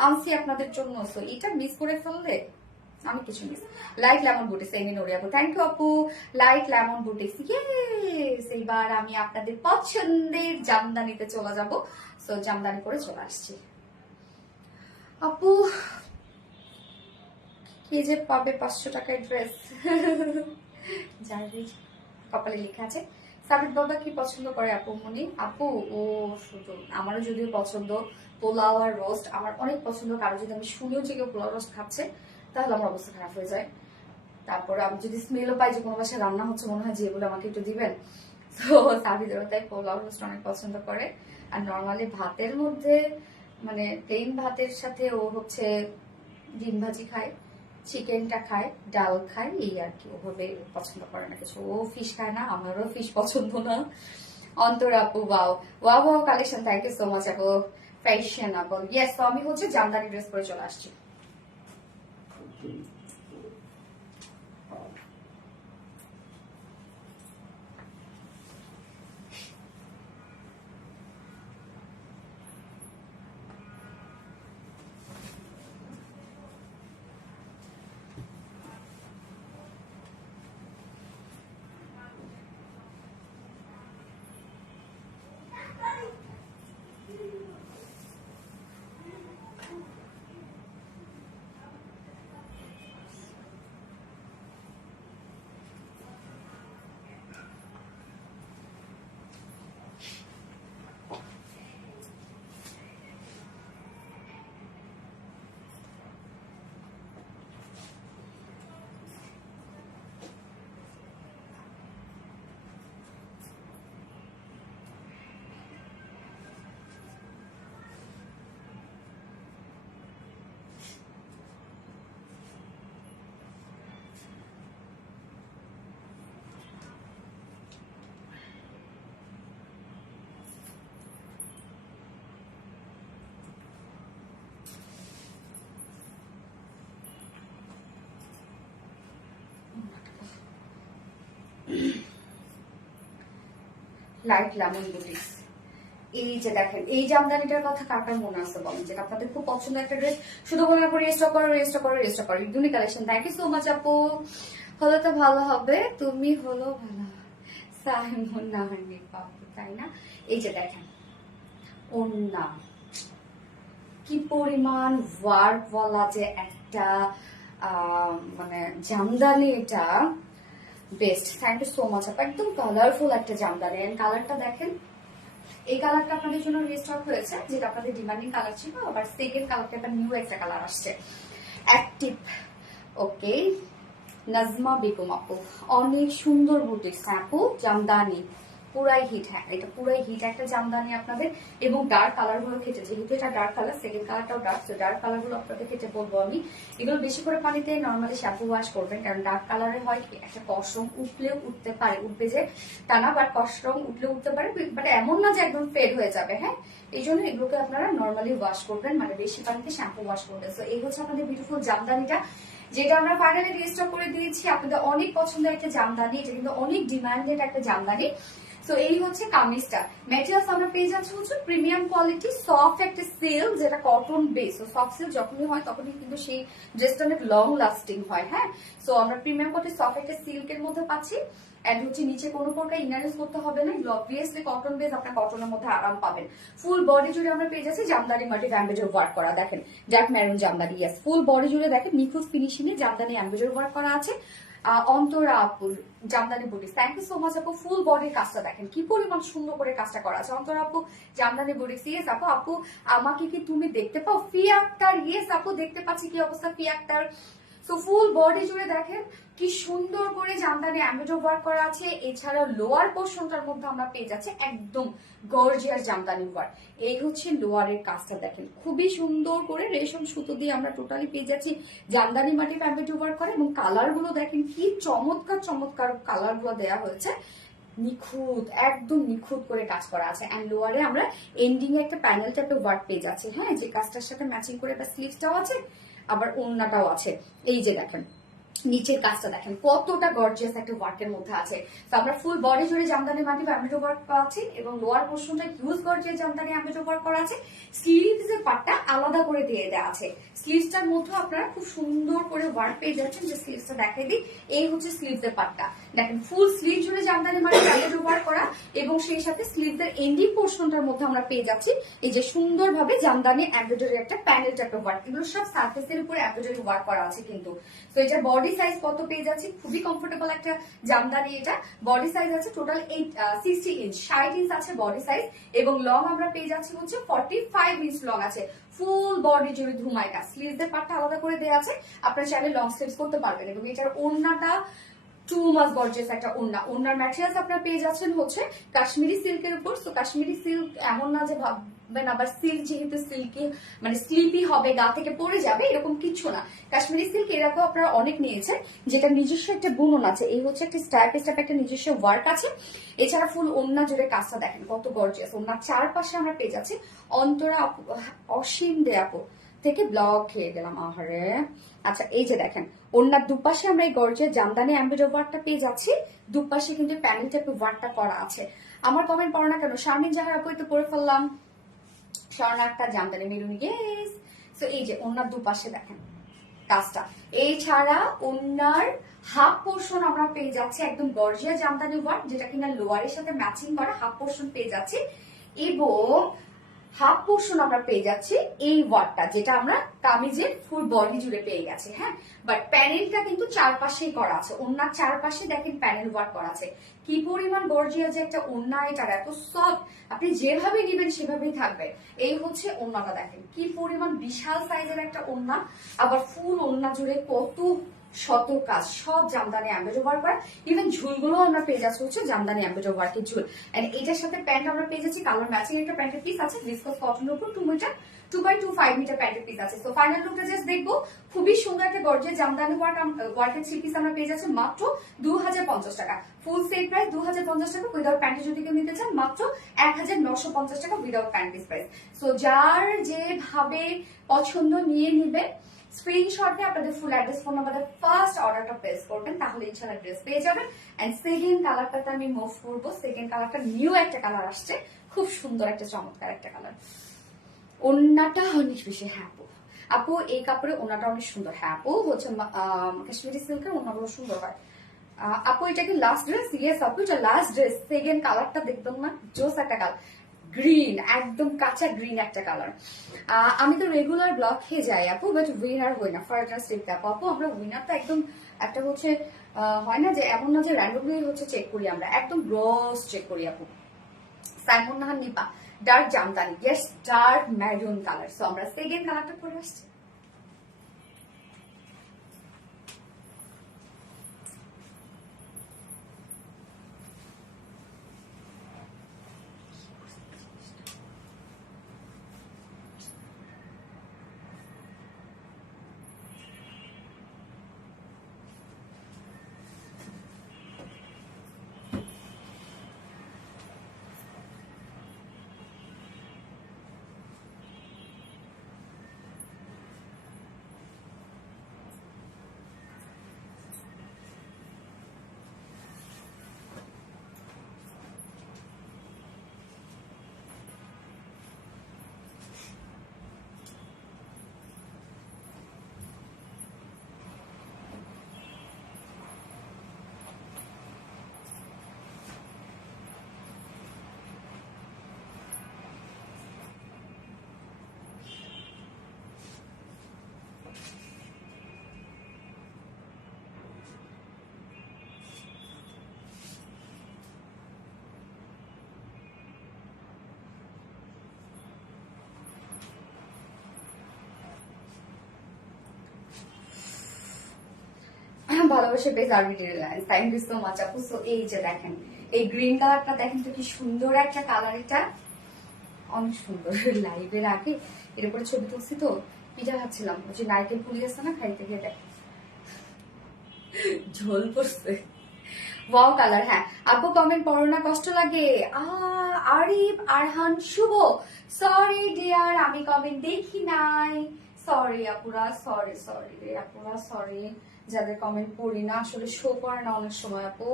আনছি আপনাদের জন্য, সো এটা মিস করে ফেললে আমি কিছু মিস। লাইট লেমন বুটিক্স এমনি নড়ি আপু, থ্যাংক ইউ আপু। লাইট লেমন বুটিক্স, ইয়েস, এইবার আমি আপনাদের পছন্দের জামদানিতে চলে যাব। সো জামদানি পরে চলে আসছি আপু। কে যে পাবে 500 টাকায় ড্রেস, যাই কপালে লেখা আছে। সাবিত বাবা কি পছন্দ করে আপু মনি? আপু ও শুধু আমারও যদিও পছন্দ পোলাও আর রোস্ট, আমার অনেক পছন্দ। কারণ যদি আমি শুনেও যে কেউ পোলাও রোস্ট খাচ্ছে তাহলে আমার অবস্থা খারাপ হয়ে যায়। তারপরে আমি যদি স্মেলও পাই যে কোনো বাসায় রান্না হচ্ছে, মনে হয় যে এগুলো আমাকে একটু দিবেন। তো সাবিদেরও তাই পোলাও রোস্ট অনেক পছন্দ করে। আর নর্মালি ভাতের মধ্যে মানে প্লেন ভাতের সাথে ও হচ্ছে ডিম ভাজি খায়, চিকেনটা খায়, ডাল খায়, এই আর কি, ওভাবে পছন্দ করে না কিছু। ও ফিশ খায় না, আমারও ফিশ পছন্দ না। অন্তর আপু wow wow wow collection, thank you so much আপু। Fashionable, yes. তো আমি হচ্ছে জামদানি ড্রেস পরে চলে আসছি। লাইট লেমন বুটিক্স, এই যে দেখেন এই জামদানিটার কথা কার কার মনে আছে বলেন, যেটা আপনাদের খুব পছন্দের একটা ড্রেস। শুধু মনে করে রেজিস্টার করো রেজিস্টার করো রেজিস্টার করো, unique collection. Thank you so much আপু। হলো তো ভালো হবে, তুমি হলো ভালো সাইমন নাহানি পাবো, তাই না? এই যে দেখেন ওন্না, কি পরিমাণ ওয়ার্ক বলা যে একটা মানে জামদানি, এটা best. Thank you so much আপু। একদম কালারফুল একটা জামদানি, এন্ড কালারটা দেখেন, এই কালারটা আপনাদের জন্য রিস্টক হয়েছে, যেটা আপনাদের ডিমান্ডিং কালার ছিল। আবার সেকেন্ড কালারটা একটা নিউ একটা কালার আসছে, অ্যাক্টিভ। ওকে, নাজমা বেগম আপু, অনেক সুন্দর বুটিক্স আপু, জামদানি পুরাই হিট। হ্যাঁ, এটা পুরাই হিট একটা জামদানি আপনাদের। এবং ডার্ক কালার গুলো খেটে, যেহেতু এটা ডার্ক কালার, সেকেন্ড কালারটাও ডার্ক, তো ডার্ক কালার গুলো আপনাদের খেটে বলবো আমি এগুলো বেশি করে পানিতে নর্মালি শ্যাম্পু ওয়াশ করবেন। কারণ ডার্ক কালারে হয় কি, একটা কসরং উঠলেও উঠতে পারে, উঠবে যে তা না, বাট কসরং উঠলেও উঠতে পারে, বাট এমন না যে একদম ফেড হয়ে যাবে। হ্যাঁ, এই জন্য এগুলোকে আপনারা নর্মালি ওয়াশ করবেন, মানে বেশি পানিতে শ্যাম্পু ওয়াশ করবেন। তো এই হচ্ছে আপনাদের বিউটিফুল জামদানিটা, যেটা আমরা ফাইনালি রিস্টক করে দিয়েছি। আপনাদের অনেক পছন্দের একটা জামদানি, এটা কিন্তু অনেক ডিমান্ডেড একটা জামদানি। সো এই হচ্ছে কামিজটা। ম্যাটেরিয়ালস আমরা পেয়ে যাচ্ছি হচ্ছে প্রিমিয়াম কোয়ালিটি সফট একটা সিল্ক, যেটা কটন বেস। সফট সিল্ক যখনই হয় তখনই কিন্তু সেই ড্রেসটা অনেক লং লাস্টিং হয়। হ্যাঁ, সো আমরা প্রিমিয়াম কোয়ালিটি সফট একটা সিল্কের মধ্যে পাচ্ছি। এন্ড হচ্ছে নিচে কোনো প্রকার ইনার ইউজ করতে হবে না, অবভিয়াসলি কটন বেস, আপনার কটনের মধ্যে আরাম পাবেন। ফুল বডি জুড়ে আমরা পেয়ে যাচ্ছি জামদানি মাল্টি অ্যাম্বেজর ওয়ার্ক করা, দেখেন dark maroon jamdani, yes, full body জুড়ে দেখেন নিখুঁত ফিনিশিং এ জামদানি অ্যাম্বেজর ওয়ার্ক করা আছে। অন্তরা আপুর jamdani boutiques, thank you so much আপু। ফুল বডির কাজটা দেখেন কি পরিমাণ সুন্দর করে কাজটা করা আছে। অন্তরা আপু জামদানি বুটিক্স, ইয়েস আপু। আপু আমাকে কি তুমি দেখতে পাও? ফি আক্তার, ইয়েস আপু দেখতে পাচ্ছি, কি অবস্থা ফি আক্তার? সো ফুল বডি জুড়ে দেখেন কি সুন্দর করে জামদানি অ্যাম্বেজর ওয়ার্ক করা আছে। এছাড়া লোয়ার পোর্শনটার মধ্যে আমরা পেয়ে যাচ্ছি একদম গর্জিয়াস জামদানি ওয়ার্ক। এই হচ্ছে লোয়ারের কাজটা দেখেন, খুবই সুন্দর করে রেশম সুতো দিয়ে আমরা টোটালি পেয়ে যাচ্ছি জামদানি মাটি অ্যাম্বেজর ওয়ার্ক করে। এবং কালার গুলো দেখেন কি চমৎকার চমৎকার কালার গুলো দেওয়া হয়েছে, নিখুঁত, একদম নিখুঁত করে কাজ করা আছে। এন্ড লোয়ারে আমরা এন্ডিং এ একটা প্যানেল টাইপের ওয়ার্ক পেয়ে যাচ্ছি। হ্যাঁ, যে কাজটার সাথে ম্যাচিং করে একটা স্লিভসটাও আছে, আবার ওড়নাটাও আছে। এই যে দেখেন নিচের কাজটা দেখেন কতটা গর্জিয়াস একটা ওয়ার্কের মধ্যে আছে। তো আমরা ফুল বডি জুড়ে জামদানি মাটি বা এমব্রয়ডারি ওয়ার্ক পাচ্ছি এবং লোয়ার পোর্শনটা huge gorgeous Jamdani embroidery work করা আছে। স্লিভস এর পার্টটা আলাদা করে দিয়ে দেওয়া আছে। স্লিভসটার মধ্যে আপনারা খুব সুন্দর করে ওয়ার্ক পেয়ে যাচ্ছেন। যে স্লিভসটা দেখাই দিই, এই হচ্ছে স্লিভস এর পার্টটা। দেখেন ফুল স্লিভ জুড়ে জামদানি মাটি এমব্রয়ডারি ওয়ার্ক করা এবং সেই সাথে স্লিভস এর এন্ডিং পোর্শনটার মধ্যে আমরা পেয়ে যাচ্ছি এই যে সুন্দরভাবে জামদানি এমব্রয়ডারি একটা প্যানেল টাইপের ওয়ার্ক। এগুলো সব সারফেসের উপরে এমব্রয়ডারি ওয়ার্ক করা আছে কিন্তু। তো এটা বডি সাইজ কত পেয়ে যাচ্ছি, খুবই কমফোর্টেবল একটা জামদানি। এটা বডি সাইজ আছে টোটাল 60 ইঞ্চ, 60 ইঞ্চ আছে বডি সাইজ এবং লং আমরা পেয়ে যাচ্ছি হচ্ছে 45 ইঞ্চ লং আছে। ফুল বডি জুড়ে ধুমায় কাজ, স্লিভস এর পার্টটা আলাদা করে দেওয়া আছে। আপনারা চাইলে লং স্লিভস করতে পারবেন এবং এটার ওড়নাটা টু মাস গর্জিয়াস একটা ওড়না। ওড়নার ম্যাটেরিয়ালস আপনারা পেয়ে যাচ্ছেন হচ্ছে কাশ্মীরি সিল্কের উপর। তো কাশ্মীরি সিল্ক এমন না যে ভাববেন আবার সিল্ক যেহেতু সিল্কি মানে স্লিপি হবে গা থেকে পড়ে যাবে, এরকম কিছু না। কাশ্মীরি সিল্ক এরকম আপনারা অনেক নিয়েছেন, যেটা নিজস্ব একটা বুনন আছে। এই হচ্ছে একটা স্ট্যাপ স্ট্যাপ একটা নিজস্ব ওয়ার্ক আছে। এছাড়া ফুল ওড়না জুড়ে কাজটা দেখেন কত গর্জিয়াস। ওড়নার চারপাশে আমরা পেয়ে যাচ্ছি অন্তরা অসীম দে আপু থেকে ব্লক খেয়ে গেলাম আহারে। আচ্ছা এই যে দেখেন ওড়নার দুপাশে আমরা এই গর্জিয়াস জামদানি এমব্রয়ডারি ওয়ার্কটা পেয়ে যাচ্ছি। দুপাশে কিন্তু প্যানেল টাইপের ওয়ার্কটা করা আছে। আমার কমেন্ট পড়ো না কেন, শারমিন জাহার আপু তো পড়ে ফেললাম। স্বর্ণারটা জামদানি মেরুন, ইয়েস। সো এই যে ওড়নার দুপাশে দেখেন কাজটা। এছাড়া ওড়নার হাফ পোর্শন আমরা পেয়ে যাচ্ছি একদম গর্জিয়াস জামদানি ওয়ার্ক, যেটা কিনা লোয়ারের সাথে ম্যাচিং করা হাফ পোর্শন পেয়ে যাচ্ছি এবং হাফ পোর্শন আমরা পেয়ে যাচ্ছি এই ওয়ার্কটা, যেটা আমরা কামিজের ফুল বডি জুড়ে পেয়ে গেছি। হ্যাঁ, বাট প্যানেলটা কিন্তু চারপাশেই করা আছে। ওড়নার চারপাশে দেখেন প্যানেল ওয়ার্ক করা আছে। কি পরিমাণ গর্জিয়াস যে একটা ওড়না, এটার এত সফট, আপনি যেভাবে নেবেন সেভাবেই থাকবে। এই হচ্ছে ওড়নাটা দেখেন কি পরিমাণ বিশাল সাইজের একটা ওড়না, আবার ফুল ওড়না জুড়ে কত শত কাজ, সব জামদানি এমব্রয়ডারি ওয়ার্ক করা। ইভেন ঝুলগুলো আমরা পেয়ে যাচ্ছি হচ্ছে জামদানি এমব্রয়ডারি ওয়ার্কের ঝুল। এন্ড এটার সাথে প্যান্ট আমরা পেয়ে যাচ্ছি কালার ম্যাচিং একটা প্যান্টের পিস আছে, ভিসকস কটনের উপর 2.25 মিটার প্যান্টের পিস আছে। তো ফাইনাল লুকটা জাস্ট দেখবো। খুবই সুন্দর একটা গর্জিয়াস জামদানি ওয়ার্কের থ্রি পিস আমরা পেয়ে যাচ্ছি মাত্র 2050 টাকা। ফুল সেট প্রাইস 2050 টাকা। উইদাউট প্যান্টে যদি কেউ নিতে চান মাত্র 1950 টাকা without pant piece price. So যার যেভাবে পছন্দ নিয়ে নিবে, স্ক্রিনশটে আপনাদের full address phone number first অর্ডারটা প্লেস করবেন, তাহলে ইনশাআল্লাহ ড্রেস পেয়ে যাবেন। এন্ড সেকেন্ড কালারটাতে আমি মুভ করবো। সেকেন্ড কালারটা নিউ একটা কালার আসছে, খুব সুন্দর একটা চমৎকার একটা কালার। ওন্নাটা অনেক বেশি হ্যাঁ আপু এই কাপড়ে ওন্নাটা অনেক সুন্দর। হ্যাঁ আপু হচ্ছে কাশ্মীরি সিল্কের ওন্নাগুলো সুন্দর হয়। আপু এটা কি লাস্ট ড্রেস? ইয়েস আপু এটা লাস্ট ড্রেস। সেকেন্ড কালারটা দেখবেন না, জোস একটা কালার, গ্রিন, একদম কাঁচা গ্রিন একটা কালার। আমি তো রেগুলার ব্লক খেয়ে যাই আপু, বাট উইনার হই না। ফর এক্সাম্পল আপু আপু আমরা উইনারটা একদম একটা হচ্ছে হয় না যে এমন না যে র্যান্ডমলি হচ্ছে চেক করি, আমরা একদম গ্রস চেক করি আপু। Saimon Nahar Nipa dark jamdani, yes dark maroon colour. So আমরা সেকেন্ড কালারটা পরে আসছি। ভালোবাসে বেশ RBT Reliance, thank you so much আপু। সো এই যে দেখেন এই গ্রিন কালারটা দেখেন তো কি সুন্দর একটা কালার, এটা অনেক সুন্দর। লাইভের আগে এর উপরে ছবি তুলছি তো পিঠা খাচ্ছিলাম, যে নারকেল পুলি আছে না, খাইতে গিয়ে দেখ ঝোল পড়ছে। Wow colour. হ্যাঁ আপু কমেন্ট পড়ো না, কষ্ট লাগে। আরিফ আরহান শুভ, সরি ডিয়ার আমি কমেন্ট দেখি নাই, সরি। সরি আপুরা, সরি সরি রে আপুরা, সরি যাদের কমেন্ট পড়ি না, আসলে শো করে না অনেক সময় আপু।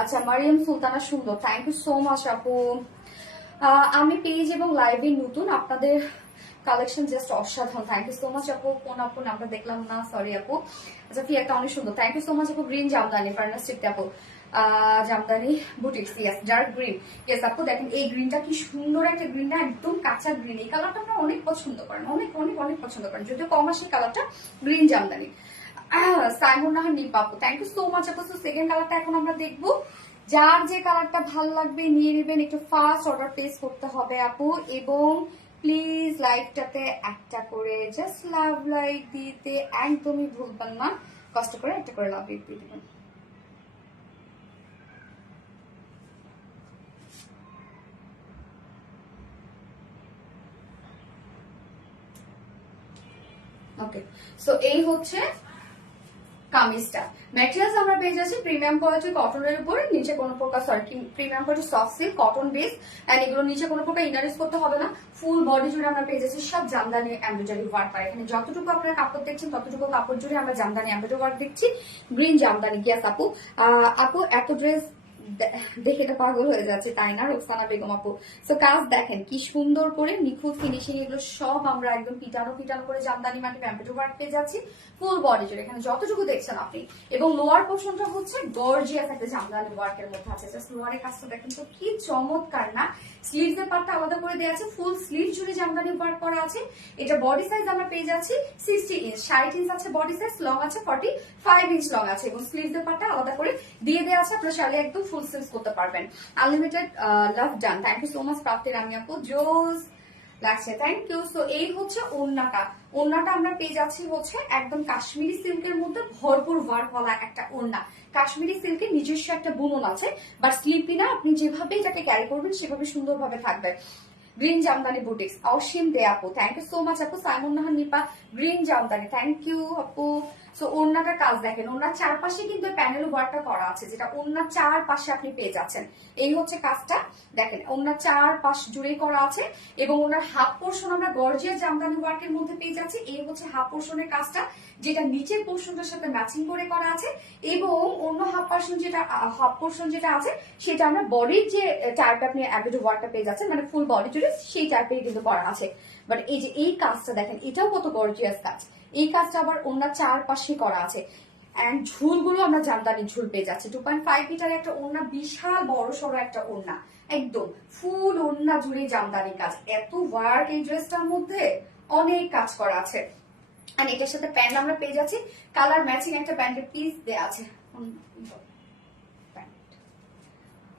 আচ্ছা, মারিয়াম সুলতানা সুন্দর, থ্যাংক ইউ সো মাচ আপু। আমি পেজ এবং লাইভে নতুন, আপনাদের কালেকশন জাস্ট অসাধারণ, থ্যাংক ইউ সো মাচ আপু। কোন আপু নামটা দেখলাম না, সরি আপু। আচ্ছা, ফিয়ারটা অনেক সুন্দর, থ্যাংক ইউ সো মাচ আপু। গ্রিন জামদানি, ফার্নাস টিপতে আপু, Jamdani boutiques, yes dark green, yes আপু। দেখেন এই গ্রিনটা কি সুন্দর একটা গ্রিন, না একদম কাঁচা গ্রিন। এই কালারটা আপনারা অনেক পছন্দ করেন, অনেক অনেক অনেক পছন্দ করেন, যদিও কম আসে কালারটা। গ্রিন জামদানি, সাইমন নাহার নীল আপু, থ্যাংক ইউ সো মাচ আপু। সেকেন্ড কালারটা এখন আমরা দেখবো। যার যে কালারটা ভাল লাগবে নিয়ে নেবেন, একটু ফাস্ট অর্ডার প্লেস করতে হবে আপু। এবং প্লিজ লাইকটাতে একটা করে জাস্ট লাভ লাইক দিতে একদমই ভুলবেন না, কষ্ট করে একটা করে লাভ লাইক দিয়ে দিবেন। ওকে, সো এই হচ্ছে কামিজটা। ম্যাটেরিয়ালস আমরা পেয়ে যাচ্ছি প্রিমিয়াম কোয়ালিটি কটনের উপর, নিচে কোনো প্রকার sorry premium quality soft silk cotton base, and এগুলো নিচে কোনো প্রকার ইনার ইউজ করতে হবে না। ফুল বডি জুড়ে আমরা পেয়ে যাচ্ছি সব জামদানি এমব্রয়ডারি ওয়ার্ক করা। এখানে যতটুকু আপনারা কাপড় দেখছেন ততটুকু কাপড় জুড়ে আমরা জামদানি এমব্রয়ডারি ওয়ার্ক দেখছি। গ্রিন জামদানি, গ্যাস আপু। আপু এত ড্রেস দেখে এটা পাগল হয়ে যাচ্ছে, তাই না রোকসানা বেগম আপু? সো কাজ দেখেন কি সুন্দর করে নিখুঁত ফিনিশিং, এগুলো সব আমরা একদম পিটানো পিটানো করে জামদানি মাটি এমব্রয়ডারি ওয়ার্ক পেয়ে যাচ্ছি ফুল বডি জুড়ে, এখানে যতটুকু দেখছেন আপনি। এবং লোয়ার পোর্শনটা হচ্ছে গর্জিয়াস একটা জামদানি ওয়ার্কের মধ্যে আছে। জাস্ট লোয়ারের কাজটা দেখেন তো কি চমৎকার না। স্লিভস এর পার্টটা আলাদা করে দেওয়া আছে, ফুল স্লিভ জুড়ে জামদানি ওয়ার্ক করা আছে। এটা বডি সাইজ আমরা পেয়ে যাচ্ছি 60 ইঞ্চ, 60 ইঞ্চ আছে বডি সাইজ, লং আছে 45 ইঞ্চ লং আছে, এবং স্লিভস এর পার্টটা আলাদা করে দিয়ে দেওয়া আছে। আপনারা চাইলে একদম ফুল স্লিভস করতে পারবেন। Unlimited love done, thank you so much প্রাপ্তির আমি আপু, জোস লাগছে, থ্যাংক ইউ। সো এই হচ্ছে ওড়নাটা। ওড়নাটা আমরা পেয়ে যাচ্ছি হচ্ছে একদম কাশ্মীরি সিল্কের মধ্যে ভরপুর ওয়ার্কওয়ালা একটা ওড়না। কাশ্মীরি সিল্কের নিজস্ব একটা বুনন আছে, বাট স্লিপি না, আপনি যেভাবে এটাকে ক্যারি করবেন সেভাবে সুন্দরভাবে থাকবে। গ্রিন জামদানি বুটিক্স, অসীম দে আপু, থ্যাংক ইউ সো মাচ আপু। Saimon Nahar Nipa, green jamdani, thank you আপু। সো ওড়নাটার কাজ দেখেন, ওড়নার চারপাশে কিন্তু প্যানেল ওয়ার্কটা করা আছে, যেটা ওড়নার চারপাশে আপনি পেয়ে যাচ্ছেন। এই হচ্ছে কাজটা দেখেন, ওড়নার চারপাশ জুড়ে করা আছে। এবং ওনার হাফ পোর্শন আমরা গর্জিয়াস জামদানি ওয়ার্কের মধ্যে পেয়ে যাচ্ছি। এই হচ্ছে হাফ পোর্শনের কাজটা, যেটা নিচের পোর্শনটার সাথে ম্যাচিং করে করা আছে। এবং অন্য হাফ পোর্শন যেটা আছে সেটা আমরা বডির যে টাইপে আপনি এমব্রয়ডারি ওয়ার্কটা পেয়ে যাচ্ছেন, মানে ফুল বডি জুড়ে সেই টাইপের কিন্তু করা আছে। বাট এই যে এই কাজটা দেখেন, এটাও কত গর্জিয়াস কাজ। এই কাজটা আবার ওনার চারপাশে করা আছে। এন্ড ঝুলগুলো আমরা জামদানি ঝুল পেয়ে যাচ্ছি। 2.5 মিটার একটা ওড়না, বিশাল বড় সড়ো একটা ওড়না, একদম ফুল ওড়না জুড়ে জামদানি কাজ। এত ওয়ার্ক এই ড্রেসটার মধ্যে, অনেক কাজ করা আছে। আর এটার সাথে প্যান্ট আমরা পেয়ে যাচ্ছি, কালার ম্যাচিং একটা প্যান্টের পিস দেওয়া আছে।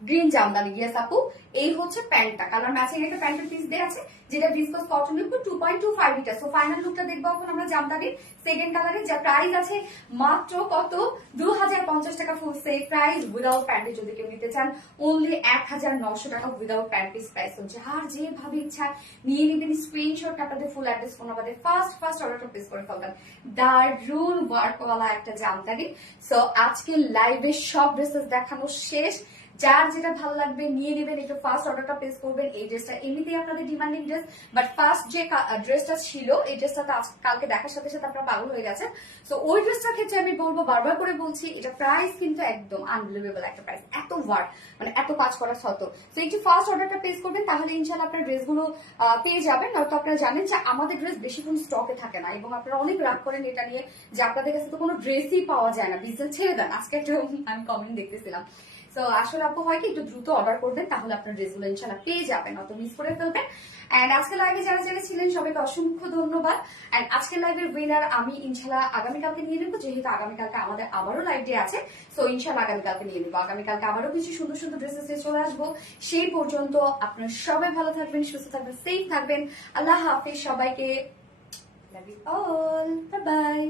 গ্রিন জামদানি, ইয়েস আপু। এই হচ্ছে প্যান্টটা, কালার ম্যাচিং একটা প্যান্টের পিস দেওয়া আছে, যেটা ভিসকস কটনের উপর 2.25 মিটার। সো ফাইনাল লুকটা দেখবো এখন আমরা জামদানির সেকেন্ড কালারে, যা প্রাইস আছে মাত্র কত 2050 টাকা ফুল সেট প্রাইস উইদাউট প্যান্টে। যদি কেউ নিতে চান অনলি 1900 টাকা উইদাউট প্যান্ট পিস প্রাইস। তো যার যেভাবে ইচ্ছা নিয়ে নেবেন, স্ক্রিনশট আপনাদের ফুল অ্যাড্রেস ফোন আমাদের ফার্স্ট অর্ডারটা প্লেস করে ফেলবেন। দারুন ওয়ার্কওয়ালা একটা জামদানি। সো আজকে লাইভে সব ড্রেসেস দেখানো শেষ। যার যেটা ভালো লাগবে নিয়ে নেবেন, একটু ফার্স্ট অর্ডারটা প্লেস করবেন। এই ড্রেসটা এমনিতেই আপনাদের ডিমান্ডিং ড্রেস, বাট ফার্স্ট যে ড্রেসটা ছিল এই ড্রেসটা কালকে দেখার সাথে সাথে আপনারা পাগল হয়ে গেছেন। সো ওই ড্রেসটার ক্ষেত্রে আমি বলবো, বারবার করে বলছি, এটা প্রাইস কিন্তু একদম আনবিলিভেবল একটা প্রাইস, এত ওয়ার্ক, মানে এত কাজ করা সত্ত্বেও। সো একটু ফার্স্ট অর্ডারটা প্লেস করবেন, তাহলে ইনশাল্লাহ আপনার ড্রেসগুলো পেয়ে যাবেন। নয়তো আপনারা জানেন যে আমাদের ড্রেস বেশিক্ষণ স্টকে থাকে না, এবং আপনারা অনেক রাগ করেন এটা নিয়ে যে আপনাদের কাছে তো কোনো ড্রেসই পাওয়া যায় না, বিজনেস ছেড়ে দেন। আজকে একটা আমি কমেন্ট দেখতেছিলাম। সো আসলে আপু হয় কি, একটু দ্রুত অর্ডার করবেন, তাহলে আপনার ড্রেসগুলো ইনশাল্লাহ পেয়ে যাবেন, অত মিস করে ফেলবেন। এন্ড আজকে লাইভে যারা যারা ছিলেন সবাইকে অসংখ্য ধন্যবাদ। এন্ড আজকের লাইভের উইনার আমি ইনশাল্লাহ আগামীকালকে নিয়ে নেবো, যেহেতু আগামীকালকে আমাদের আবারও লাইভ ডে আছে। সো ইনশাল্লাহ আগামীকালকে নিয়ে নেবো। আগামীকালকে আবারও কিছু সুন্দর সুন্দর ড্রেসেস চলে আসবো। সেই পর্যন্ত আপনার সবাই ভালো থাকবেন, সুস্থ থাকবেন, সেফ থাকবেন। আল্লাহ হাফিজ সবাইকে, love you all, bye by.